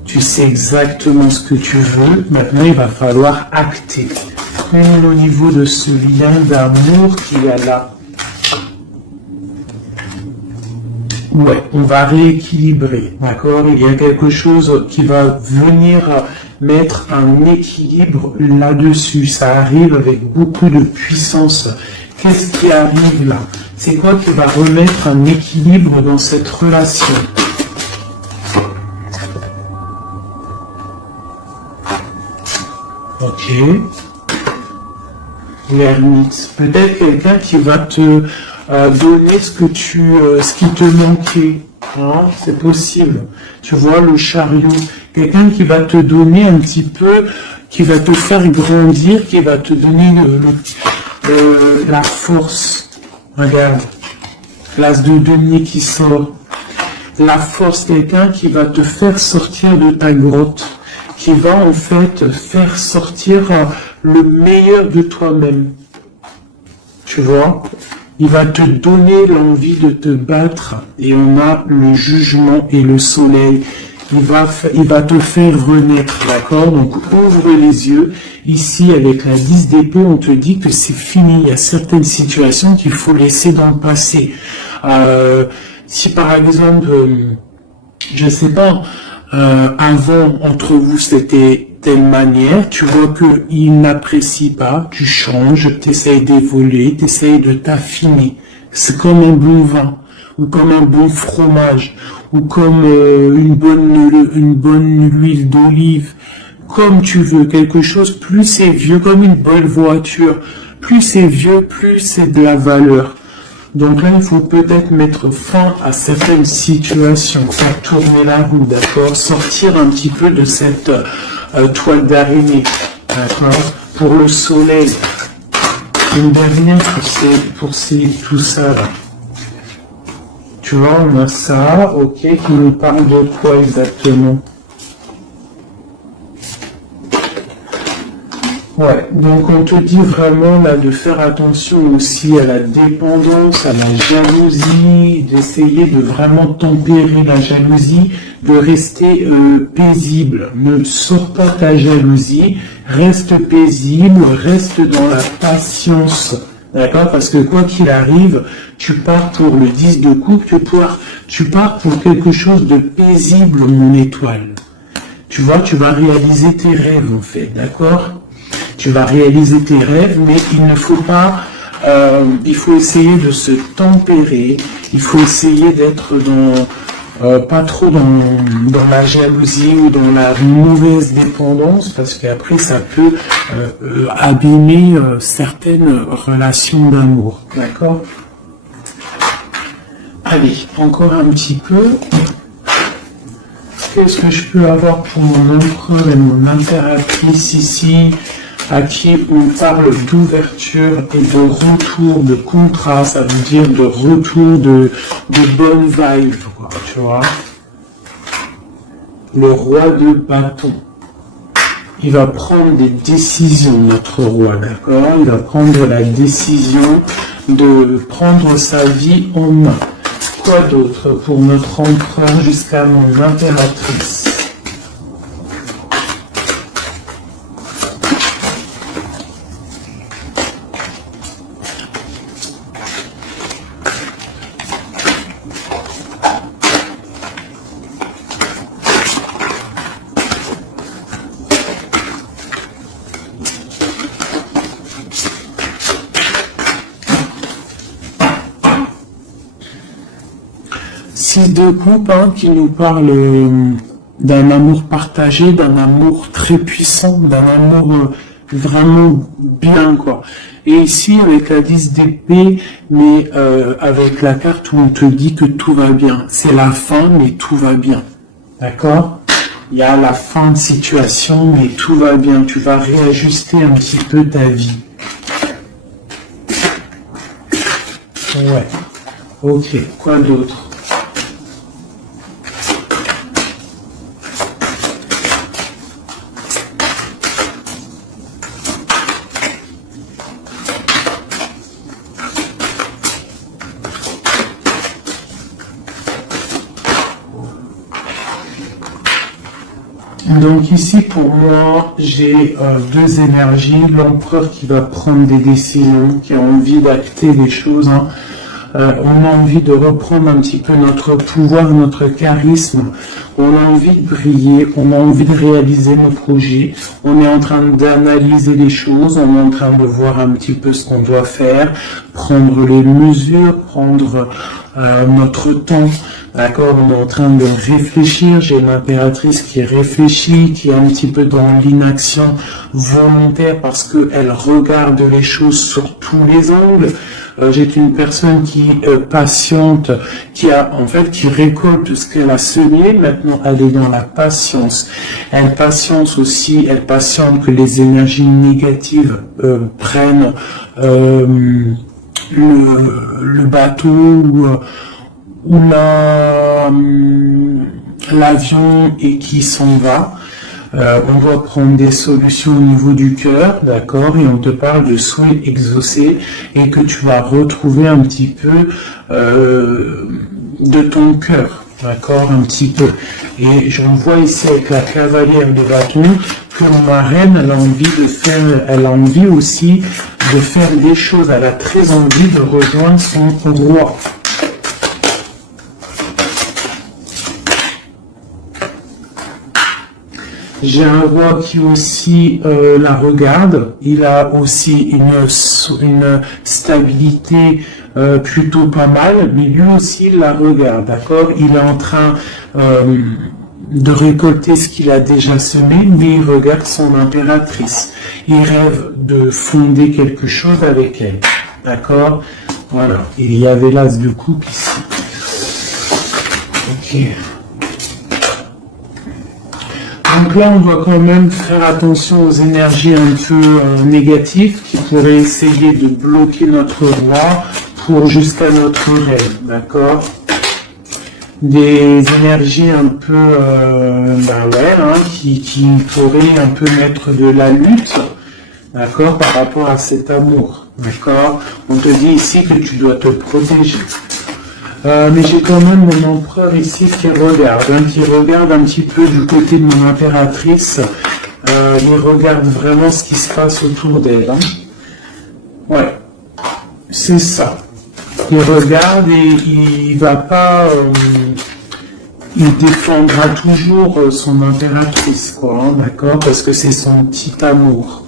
Tu sais exactement ce que tu veux. Maintenant, il va falloir acter. Même au niveau de ce lien d'amour qu'il y a là. Ouais, on va rééquilibrer, d'accord? Il y a quelque chose qui va venir mettre un équilibre là-dessus. Ça arrive avec beaucoup de puissance. Qu'est-ce qui arrive là? C'est quoi qui va remettre un équilibre dans cette relation? Ok. L'ermite. Peut-être quelqu'un qui va te donner ce qui te manquait. Hein? C'est possible. Tu vois, le chariot. Quelqu'un qui va te donner un petit peu, qui va te faire grandir, qui va te donner la force. Regarde, l'as de denier qui sort. La force, quelqu'un qui va te faire sortir de ta grotte, qui va en fait faire sortir le meilleur de toi-même. Tu vois? Il va te donner l'envie de te battre et on a le jugement et le soleil. Il va te faire renaître, d'accord? Donc ouvre les yeux. Ici, avec la 10 d'épée, on te dit que c'est fini. Il y a certaines situations qu'il faut laisser dans le passé. Si par exemple, je sais pas, avant, entre vous, c'était telle manière, tu vois qu'il n'apprécie pas, tu changes, tu essayes d'évoluer, tu essayes de t'affiner. C'est comme un bon vin, ou comme un bon fromage, ou comme une bonne huile d'olive, comme tu veux, quelque chose, plus c'est vieux, comme une bonne voiture, plus c'est vieux, plus c'est de la valeur. Donc là, il faut peut-être mettre fin à certaines situations, faire tourner la roue, d'accord, sortir un petit peu de cette toile d'araignée, d'accord, pour le soleil. Une dernière pour tout ça là. Tu vois, on a ça, ok, qui nous parle de quoi exactement? Ouais, donc on te dit vraiment là de faire attention aussi à la dépendance, à la jalousie, d'essayer de vraiment tempérer la jalousie, de rester paisible. Ne sors pas ta jalousie, reste paisible, reste dans la patience. D'accord? Parce que quoi qu'il arrive, tu pars pour le 10 de coupe, tu pars pour quelque chose de paisible, mon étoile. Tu vois, tu vas réaliser tes rêves en fait, d'accord? Tu vas réaliser tes rêves, mais il ne faut pas, il faut essayer de se tempérer, il faut essayer d'être pas trop dans la jalousie ou dans la mauvaise dépendance, parce qu'après ça peut abîmer certaines relations d'amour, d'accord? Allez, encore un petit peu. Qu'est-ce que je peux avoir pour mon empereur et mon impératrice ici, à qui on parle d'ouverture et de retour, de contrat, ça veut dire de retour de bonne vibe, quoi, tu vois. Le roi de bâton. Il va prendre des décisions, notre roi, d'accord? Il va prendre la décision de prendre sa vie en main. Quoi d'autre pour notre empereur jusqu'à mon impératrice? 6 de coupe hein, qui nous parle d'un amour partagé, d'un amour très puissant, d'un amour vraiment bien, quoi. Et ici, avec la 10 d'épée, mais avec la carte où on te dit que tout va bien. C'est la fin, mais tout va bien. D'accord? Il y a la fin de situation, mais tout va bien. Tu vas réajuster un petit peu ta vie. Ouais. Ok. Quoi d'autre? Donc ici, pour moi, j'ai deux énergies. L'empereur qui va prendre des décisions, qui a envie d'acter les choses. Hein. On a envie de reprendre un petit peu notre pouvoir, notre charisme. On a envie de briller, on a envie de réaliser nos projets. On est en train d'analyser les choses, on est en train de voir un petit peu ce qu'on doit faire, prendre les mesures, prendre notre temps. D'accord, on est en train de réfléchir. J'ai l'impératrice qui réfléchit, qui est un petit peu dans l'inaction volontaire parce qu'elle regarde les choses sur tous les angles. J'ai une personne qui est patiente, qui récolte ce qu'elle a semé. Maintenant, elle est dans la patience. Elle patiente aussi, elle patiente que les énergies négatives prennent le bateau ou l'avion et qui s'en va. On doit prendre des solutions au niveau du cœur, d'accord, et on te parle de souhaits exaucés et que tu vas retrouver un petit peu de ton cœur, d'accord, un petit peu. Et je vois ici avec la cavalière de bâton que ma reine, elle a envie aussi de faire des choses, elle a très envie de rejoindre son roi. J'ai un roi qui aussi la regarde. Il a aussi une stabilité plutôt pas mal, mais lui aussi il la regarde, d'accord? Il est en train de récolter ce qu'il a déjà semé, mais il regarde son impératrice. Il rêve de fonder quelque chose avec elle, d'accord? Voilà. Il y avait l'as de coupe ici. Ok. Donc là, on doit quand même faire attention aux énergies un peu négatives qui pourraient essayer de bloquer notre roi pour jusqu'à notre rêve, d'accord? Des énergies un peu, qui pourraient un peu mettre de la lutte, d'accord, par rapport à cet amour, d'accord? On te dit ici que tu dois te protéger. Mais j'ai quand même mon empereur ici qui regarde un petit peu du côté de mon impératrice. Il regarde vraiment ce qui se passe autour d'elle. Hein. Ouais, c'est ça. Il regarde et il va pas... il défendra toujours son impératrice, quoi, hein, d'accord? Parce que c'est son petit amour.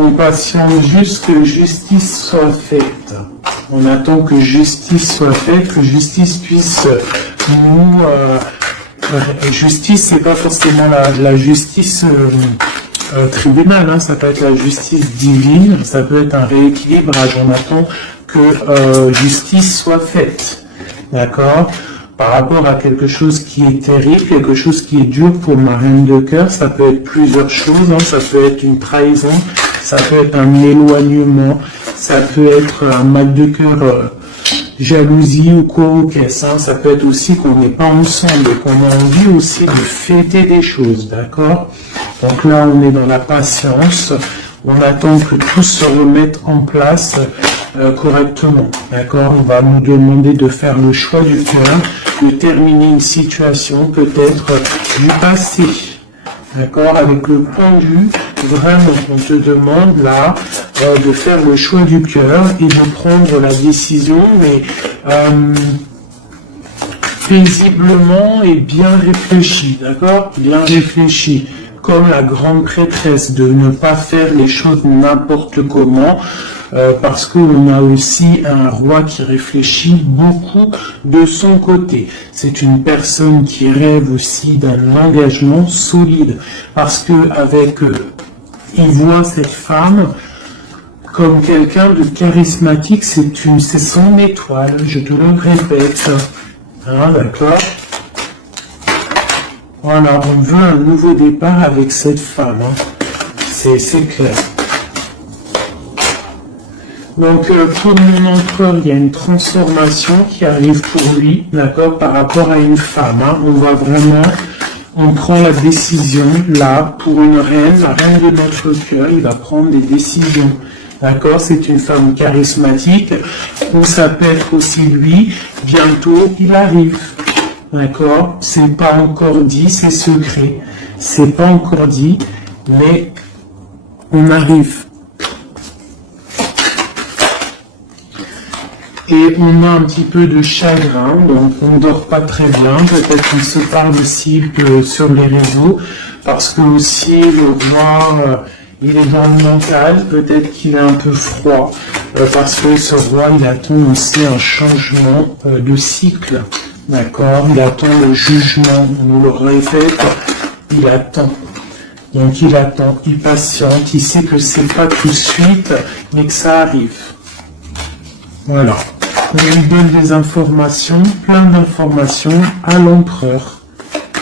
On patiente juste que justice soit faite. On attend que justice soit faite, que justice puisse nous... justice, c'est pas forcément la justice tribunal, hein, ça peut être la justice divine, ça peut être un rééquilibrage. On attend que justice soit faite. D'accord? Par rapport à quelque chose qui est terrible, quelque chose qui est dur pour ma reine de cœur, ça peut être plusieurs choses, hein, ça peut être une trahison, ça peut être un éloignement, ça peut être un mal de cœur, jalousie ou quoi au caisse, hein, ça peut être aussi qu'on n'est pas ensemble, qu'on a envie aussi de fêter des choses, d'accord? Donc là, on est dans la patience, on attend que tout se remette en place correctement, d'accord? On va nous demander de faire le choix du cœur, de terminer une situation peut-être du passé, d'accord? Avec le pendu, vraiment, on te demande là de faire le choix du cœur et de prendre la décision, mais paisiblement et bien réfléchi, d'accord? Bien réfléchi. Comme la grande prêtresse, de ne pas faire les choses n'importe comment, parce qu'on a aussi un roi qui réfléchit beaucoup de son côté. C'est une personne qui rêve aussi d'un engagement solide, parce que avec il voit cette femme comme quelqu'un de charismatique, c'est son étoile, je te le répète. Hein, d'accord? Voilà, on veut un nouveau départ avec cette femme, hein. C'est clair. Donc pour mon empereur, il y a une transformation qui arrive pour lui, d'accord, par rapport à une femme, hein. On va vraiment, on prend la décision, là, pour une reine, la reine de notre cœur, il va prendre des décisions. D'accord, c'est une femme charismatique, ou ça peut être aussi lui, bientôt il arrive. D'accord, c'est pas encore dit, c'est secret. C'est pas encore dit, mais on arrive. Et on a un petit peu de chagrin, donc on dort pas très bien. Peut-être qu'on se parle aussi sur les réseaux, parce que aussi le roi, il est dans le mental, peut-être qu'il est un peu froid, parce que ce roi, il attend aussi un changement de cycle. D'accord, il attend le jugement, on nous le répète, il attend. Donc il attend, il patiente, il sait que c'est pas tout de suite, mais que ça arrive. Voilà. On lui donne des informations, plein d'informations à l'empereur.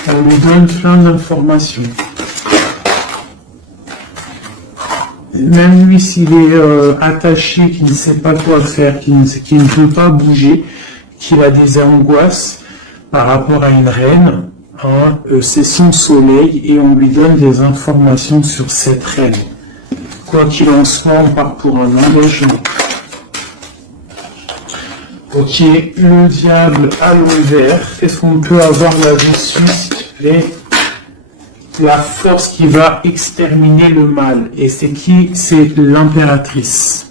On lui donne plein d'informations. Même lui, s'il est attaché, qu'il ne sait pas quoi faire, qu'il ne peut pas bouger, qu'il a des angoisses par rapport à une reine, hein, c'est son soleil et on lui donne des informations sur cette reine. Quoi qu'il en soit, on part pour un engagement. Ok, le diable à l'envers, qu'est-ce qu'on peut avoir là-dessus, s'il te plaît? La force qui va exterminer le mal. Et c'est qui? C'est l'impératrice.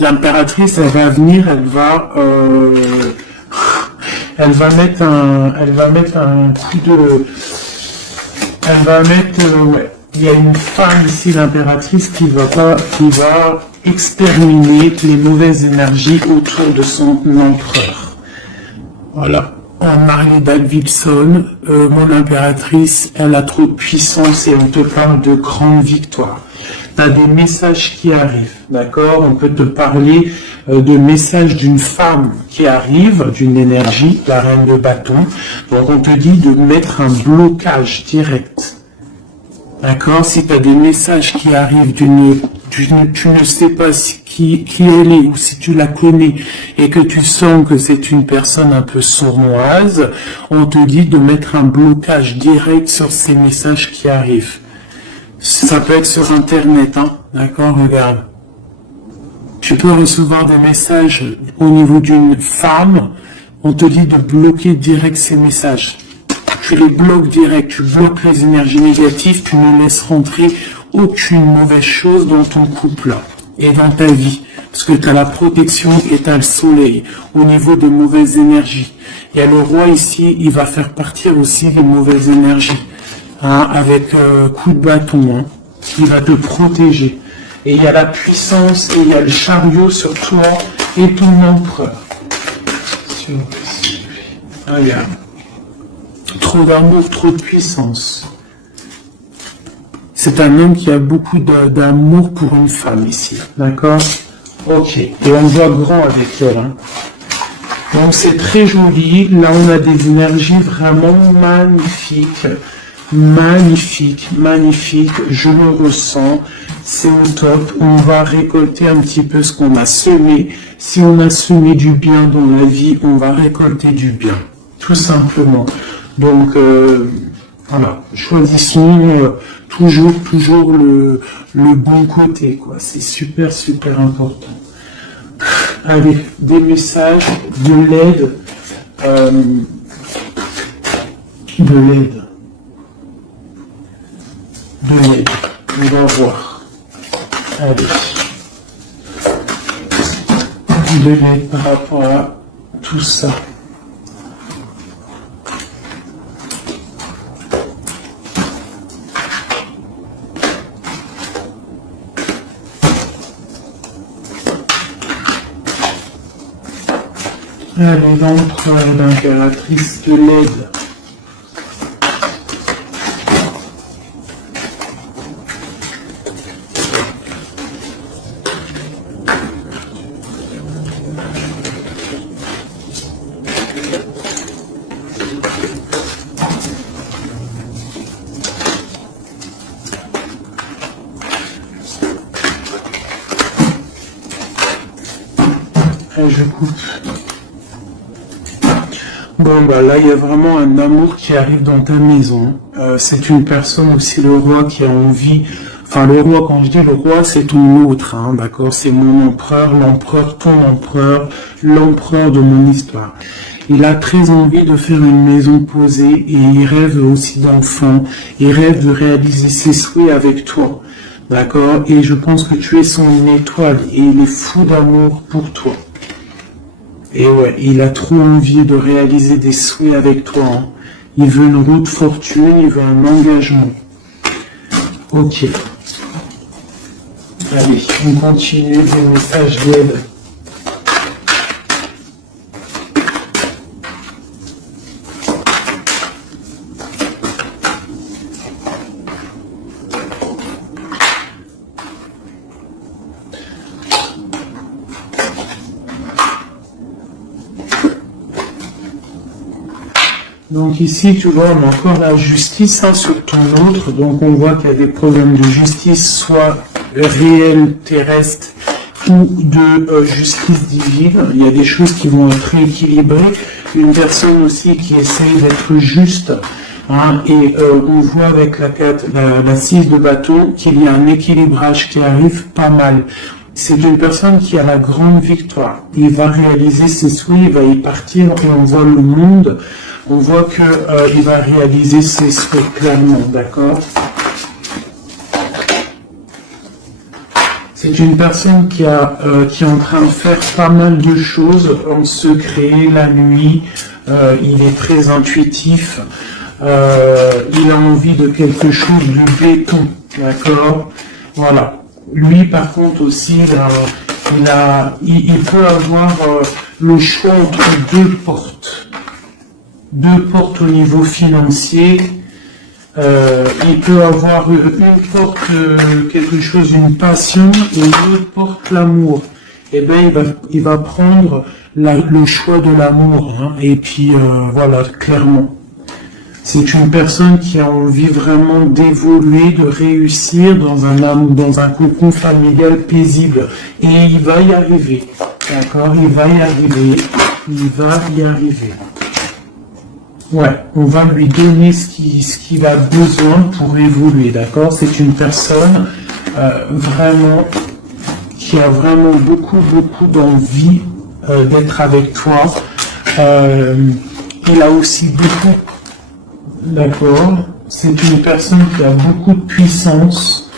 L'impératrice, elle va venir, elle va mettre un coup de, ouais. Il y a une femme ici, l'impératrice, qui va exterminer les mauvaises énergies autour de son empereur. Voilà. En Harley Davidson, mon impératrice, elle a trop de puissance et on te parle de grande victoire. Tu as des messages qui arrivent, d'accord? On peut te parler de messages d'une femme qui arrive, d'une énergie, la reine de bâton. Donc on te dit de mettre un blocage direct. D'accord? Si tu as des messages qui arrivent tu ne sais pas qui elle est ou si tu la connais et que tu sens que c'est une personne un peu sournoise, on te dit de mettre un blocage direct sur ces messages qui arrivent. Ça peut être sur Internet, hein? D'accord? Regarde. Tu peux recevoir des messages au niveau d'une femme, on te dit de bloquer direct ces messages. Tu les bloques direct, tu bloques les énergies négatives, tu ne laisses rentrer aucune mauvaise chose dans ton couple et dans ta vie. Parce que tu as la protection et tu as le soleil au niveau des mauvaises énergies. Et le roi ici, il va faire partir aussi les mauvaises énergies. Hein, avec coup de bâton, hein, qui va te protéger. Et il y a la puissance et il y a le chariot sur toi et ton empereur. Regarde. Trop d'amour, trop de puissance. C'est un homme qui a beaucoup d'amour pour une femme ici, d'accord? Ok, et on voit grand avec elle. Hein. Donc c'est très joli, là on a des énergies vraiment magnifiques. Magnifique, magnifique, je le ressens, c'est au top, on va récolter un petit peu ce qu'on a semé. Si on a semé du bien dans la vie, on va récolter du bien, tout simplement. Donc, voilà, choisissons toujours le bon côté, quoi. C'est super, super important. Allez, des messages, de l'aide, de l'aide. On va voir. Allez. De l'aide par rapport à tout ça. Allez, l'empereur et l'impératrice de l'aide. Je coupe. Bon, bah là, il y a vraiment un amour qui arrive dans ta maison. C'est une personne aussi, le roi, qui a envie... Enfin, le roi, quand je dis le roi, c'est ton autre, hein, d'accord? C'est mon empereur, l'empereur, ton empereur, l'empereur de mon histoire. Il a très envie de faire une maison posée et il rêve aussi d'enfants. Il rêve de réaliser ses souhaits avec toi, d'accord? Et je pense que tu es son étoile et il est fou d'amour pour toi. Et ouais, il a trop envie de réaliser des souhaits avec toi. Hein. Il veut une route fortune, il veut un engagement. Ok. Allez, on continue des messages d'aide. Donc ici, tu vois, on a encore la justice hein, sur ton autre. Donc on voit qu'il y a des problèmes de justice, soit réelle, terrestre, ou de justice divine. Il y a des choses qui vont être rééquilibrées. Une personne aussi qui essaye d'être juste. Hein, et on voit avec la 6 de bâton qu'il y a un équilibrage qui arrive pas mal. C'est une personne qui a la grande victoire. Il va réaliser ses souhaits, il va y partir et on voit le monde. On voit qu'il va réaliser ses souhaits clairement, d'accord? C'est une personne qui est en train de faire pas mal de choses en secret, la nuit. Il est très intuitif. Il a envie de quelque chose de béton, d'accord? Voilà. Lui, par contre, aussi, il peut avoir le choix entre deux portes. Deux portes au niveau financier. Il peut avoir une porte, quelque chose, une passion, et une autre porte, l'amour. Eh bien, il va prendre le choix de l'amour. Hein, et puis, voilà, clairement. C'est une personne qui a envie vraiment d'évoluer, de réussir dans un cocon familial paisible. Et il va y arriver. D'accord? Il va y arriver. Il va y arriver. Ouais, on va lui donner ce qu'il a besoin pour évoluer. D'accord? C'est une personne vraiment qui a vraiment beaucoup d'envie d'être avec toi. Il a aussi beaucoup... D'accord, c'est une personne qui a beaucoup de puissance,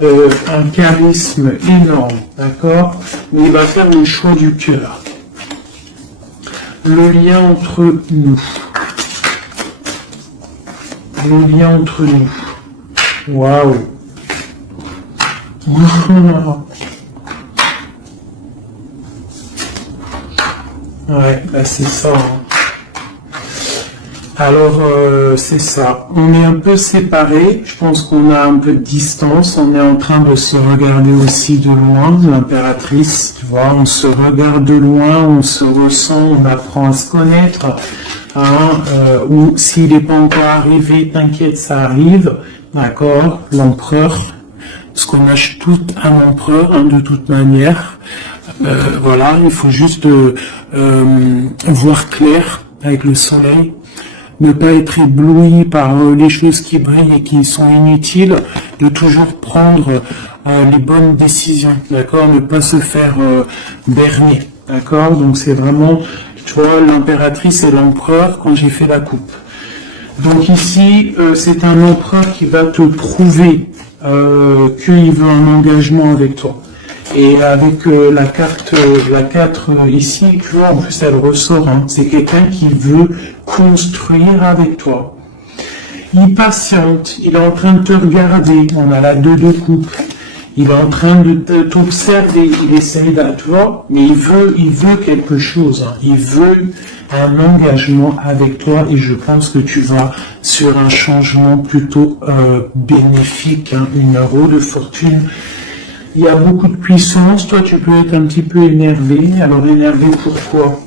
un charisme énorme, d'accord, mais il va faire le choix du cœur. Le lien entre nous. Le lien entre nous. Waouh. Ouais, bah c'est ça. Hein. Alors, c'est ça. On est un peu séparés. Je pense qu'on a un peu de distance. On est en train de se regarder aussi de loin, l'impératrice. Tu vois, on se regarde de loin, on se ressent, on apprend à se connaître. Hein, ou s'il n'est pas encore arrivé, t'inquiète, ça arrive. D'accord, l'empereur. Parce qu'on a tout un empereur, hein, de toute manière. Voilà, il faut juste voir clair avec le soleil. Ne pas être ébloui par les choses qui brillent et qui sont inutiles, de toujours prendre les bonnes décisions, d'accord? Ne pas se faire berner, d'accord? Donc c'est vraiment, tu vois, l'impératrice et l'empereur quand j'ai fait la coupe. Donc ici, c'est un empereur qui va te prouver qu'il veut un engagement avec toi. Et avec la carte, la 4 ici, tu vois, en plus elle ressort, hein, c'est quelqu'un qui veut construire avec toi. Il patiente, il est en train de te regarder, on a la 2 de coupe. il est en train de t'observer, il essaye tu vois, mais il veut quelque chose, hein. Il veut un engagement avec toi et je pense que tu vas sur un changement plutôt bénéfique, hein, une roue de fortune. Il y a beaucoup de puissance, toi tu peux être un petit peu énervé. Alors énervé pourquoi?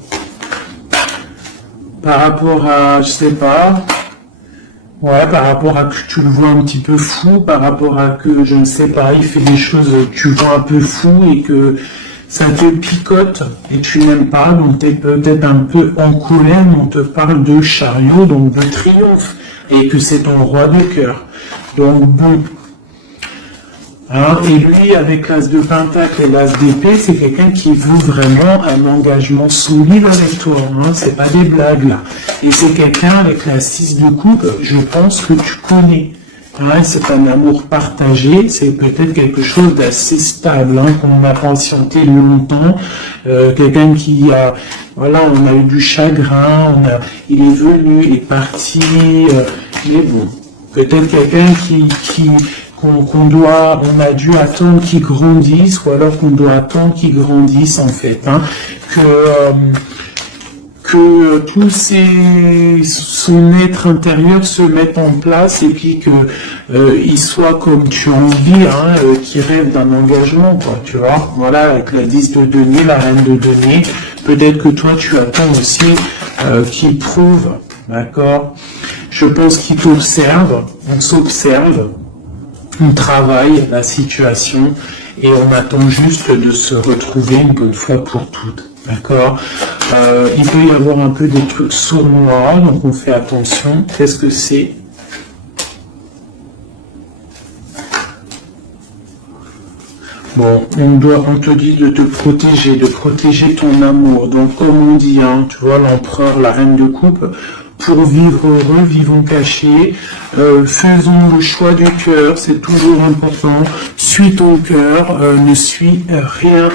Par rapport à, je sais pas, ouais, par rapport à que tu le vois un petit peu fou, par rapport à que, je ne sais pas, il fait des choses que tu vois un peu fou et que ça te picote et tu n'aimes pas, donc tu es peut-être un peu en colère, mais on te parle de chariot, donc de triomphe, et que c'est ton roi de cœur. Donc bon. Hein, et lui, avec l'as de pentacle et l'as d'épée, c'est quelqu'un qui veut vraiment un engagement solide avec toi. Hein, c'est pas des blagues là. Et c'est quelqu'un avec la 6 de coupe, je pense que tu connais. Hein, c'est un amour partagé, c'est peut-être quelque chose d'assez stable, hein, qu'on a patienté longtemps. Quelqu'un qui a, voilà, on a eu du chagrin, il est venu, il est parti, mais bon, peut-être quelqu'un on a dû attendre qu'il grandisse, ou alors qu'on doit attendre qu'il grandisse en fait, hein, que tout son être intérieur se mette en place et puis que il soit comme tu as envie, hein, qui rêve d'un engagement, quoi, tu vois. Voilà, avec la 10 de denier, la reine de denier, peut-être que toi tu attends aussi qu'il prouve, d'accord. Je pense qu'il t'observe, on s'observe. On travaille la situation et on attend juste de se retrouver une bonne fois pour toutes. D'accord. Il peut y avoir un peu des trucs sournois, donc on fait attention. Qu'est-ce que c'est? Bon, on te dit de te protéger, de protéger ton amour. Donc comme on dit, hein, tu vois, l'empereur, la reine de coupe, pour vivre heureux, vivons cachés, faisons le choix du cœur, c'est toujours important. Suis ton cœur, ne suis rien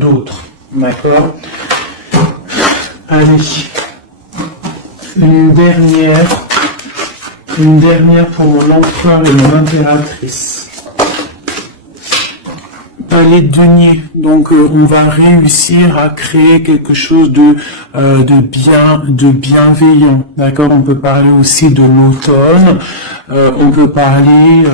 d'autre. D'accord? Allez, une dernière pour l'empereur et mon impératrice. Les deniers, donc on va réussir à créer quelque chose de bienveillant, d'accord. On peut parler aussi de l'automne, on peut parler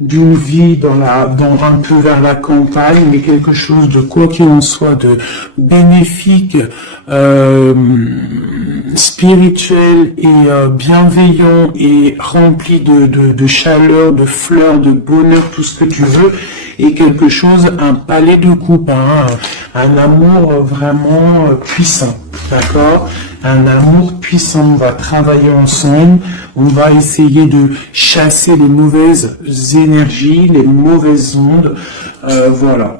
d'une vie un peu vers la campagne, mais quelque chose de quoi qu'il en soit de bénéfique, spirituel et bienveillant et rempli de chaleur, de fleurs, de bonheur, tout ce que tu veux. Et quelque chose, un palais de coupe, hein, un amour vraiment puissant, d'accord? Un amour puissant, on va travailler ensemble, on va essayer de chasser les mauvaises énergies, les mauvaises ondes, voilà.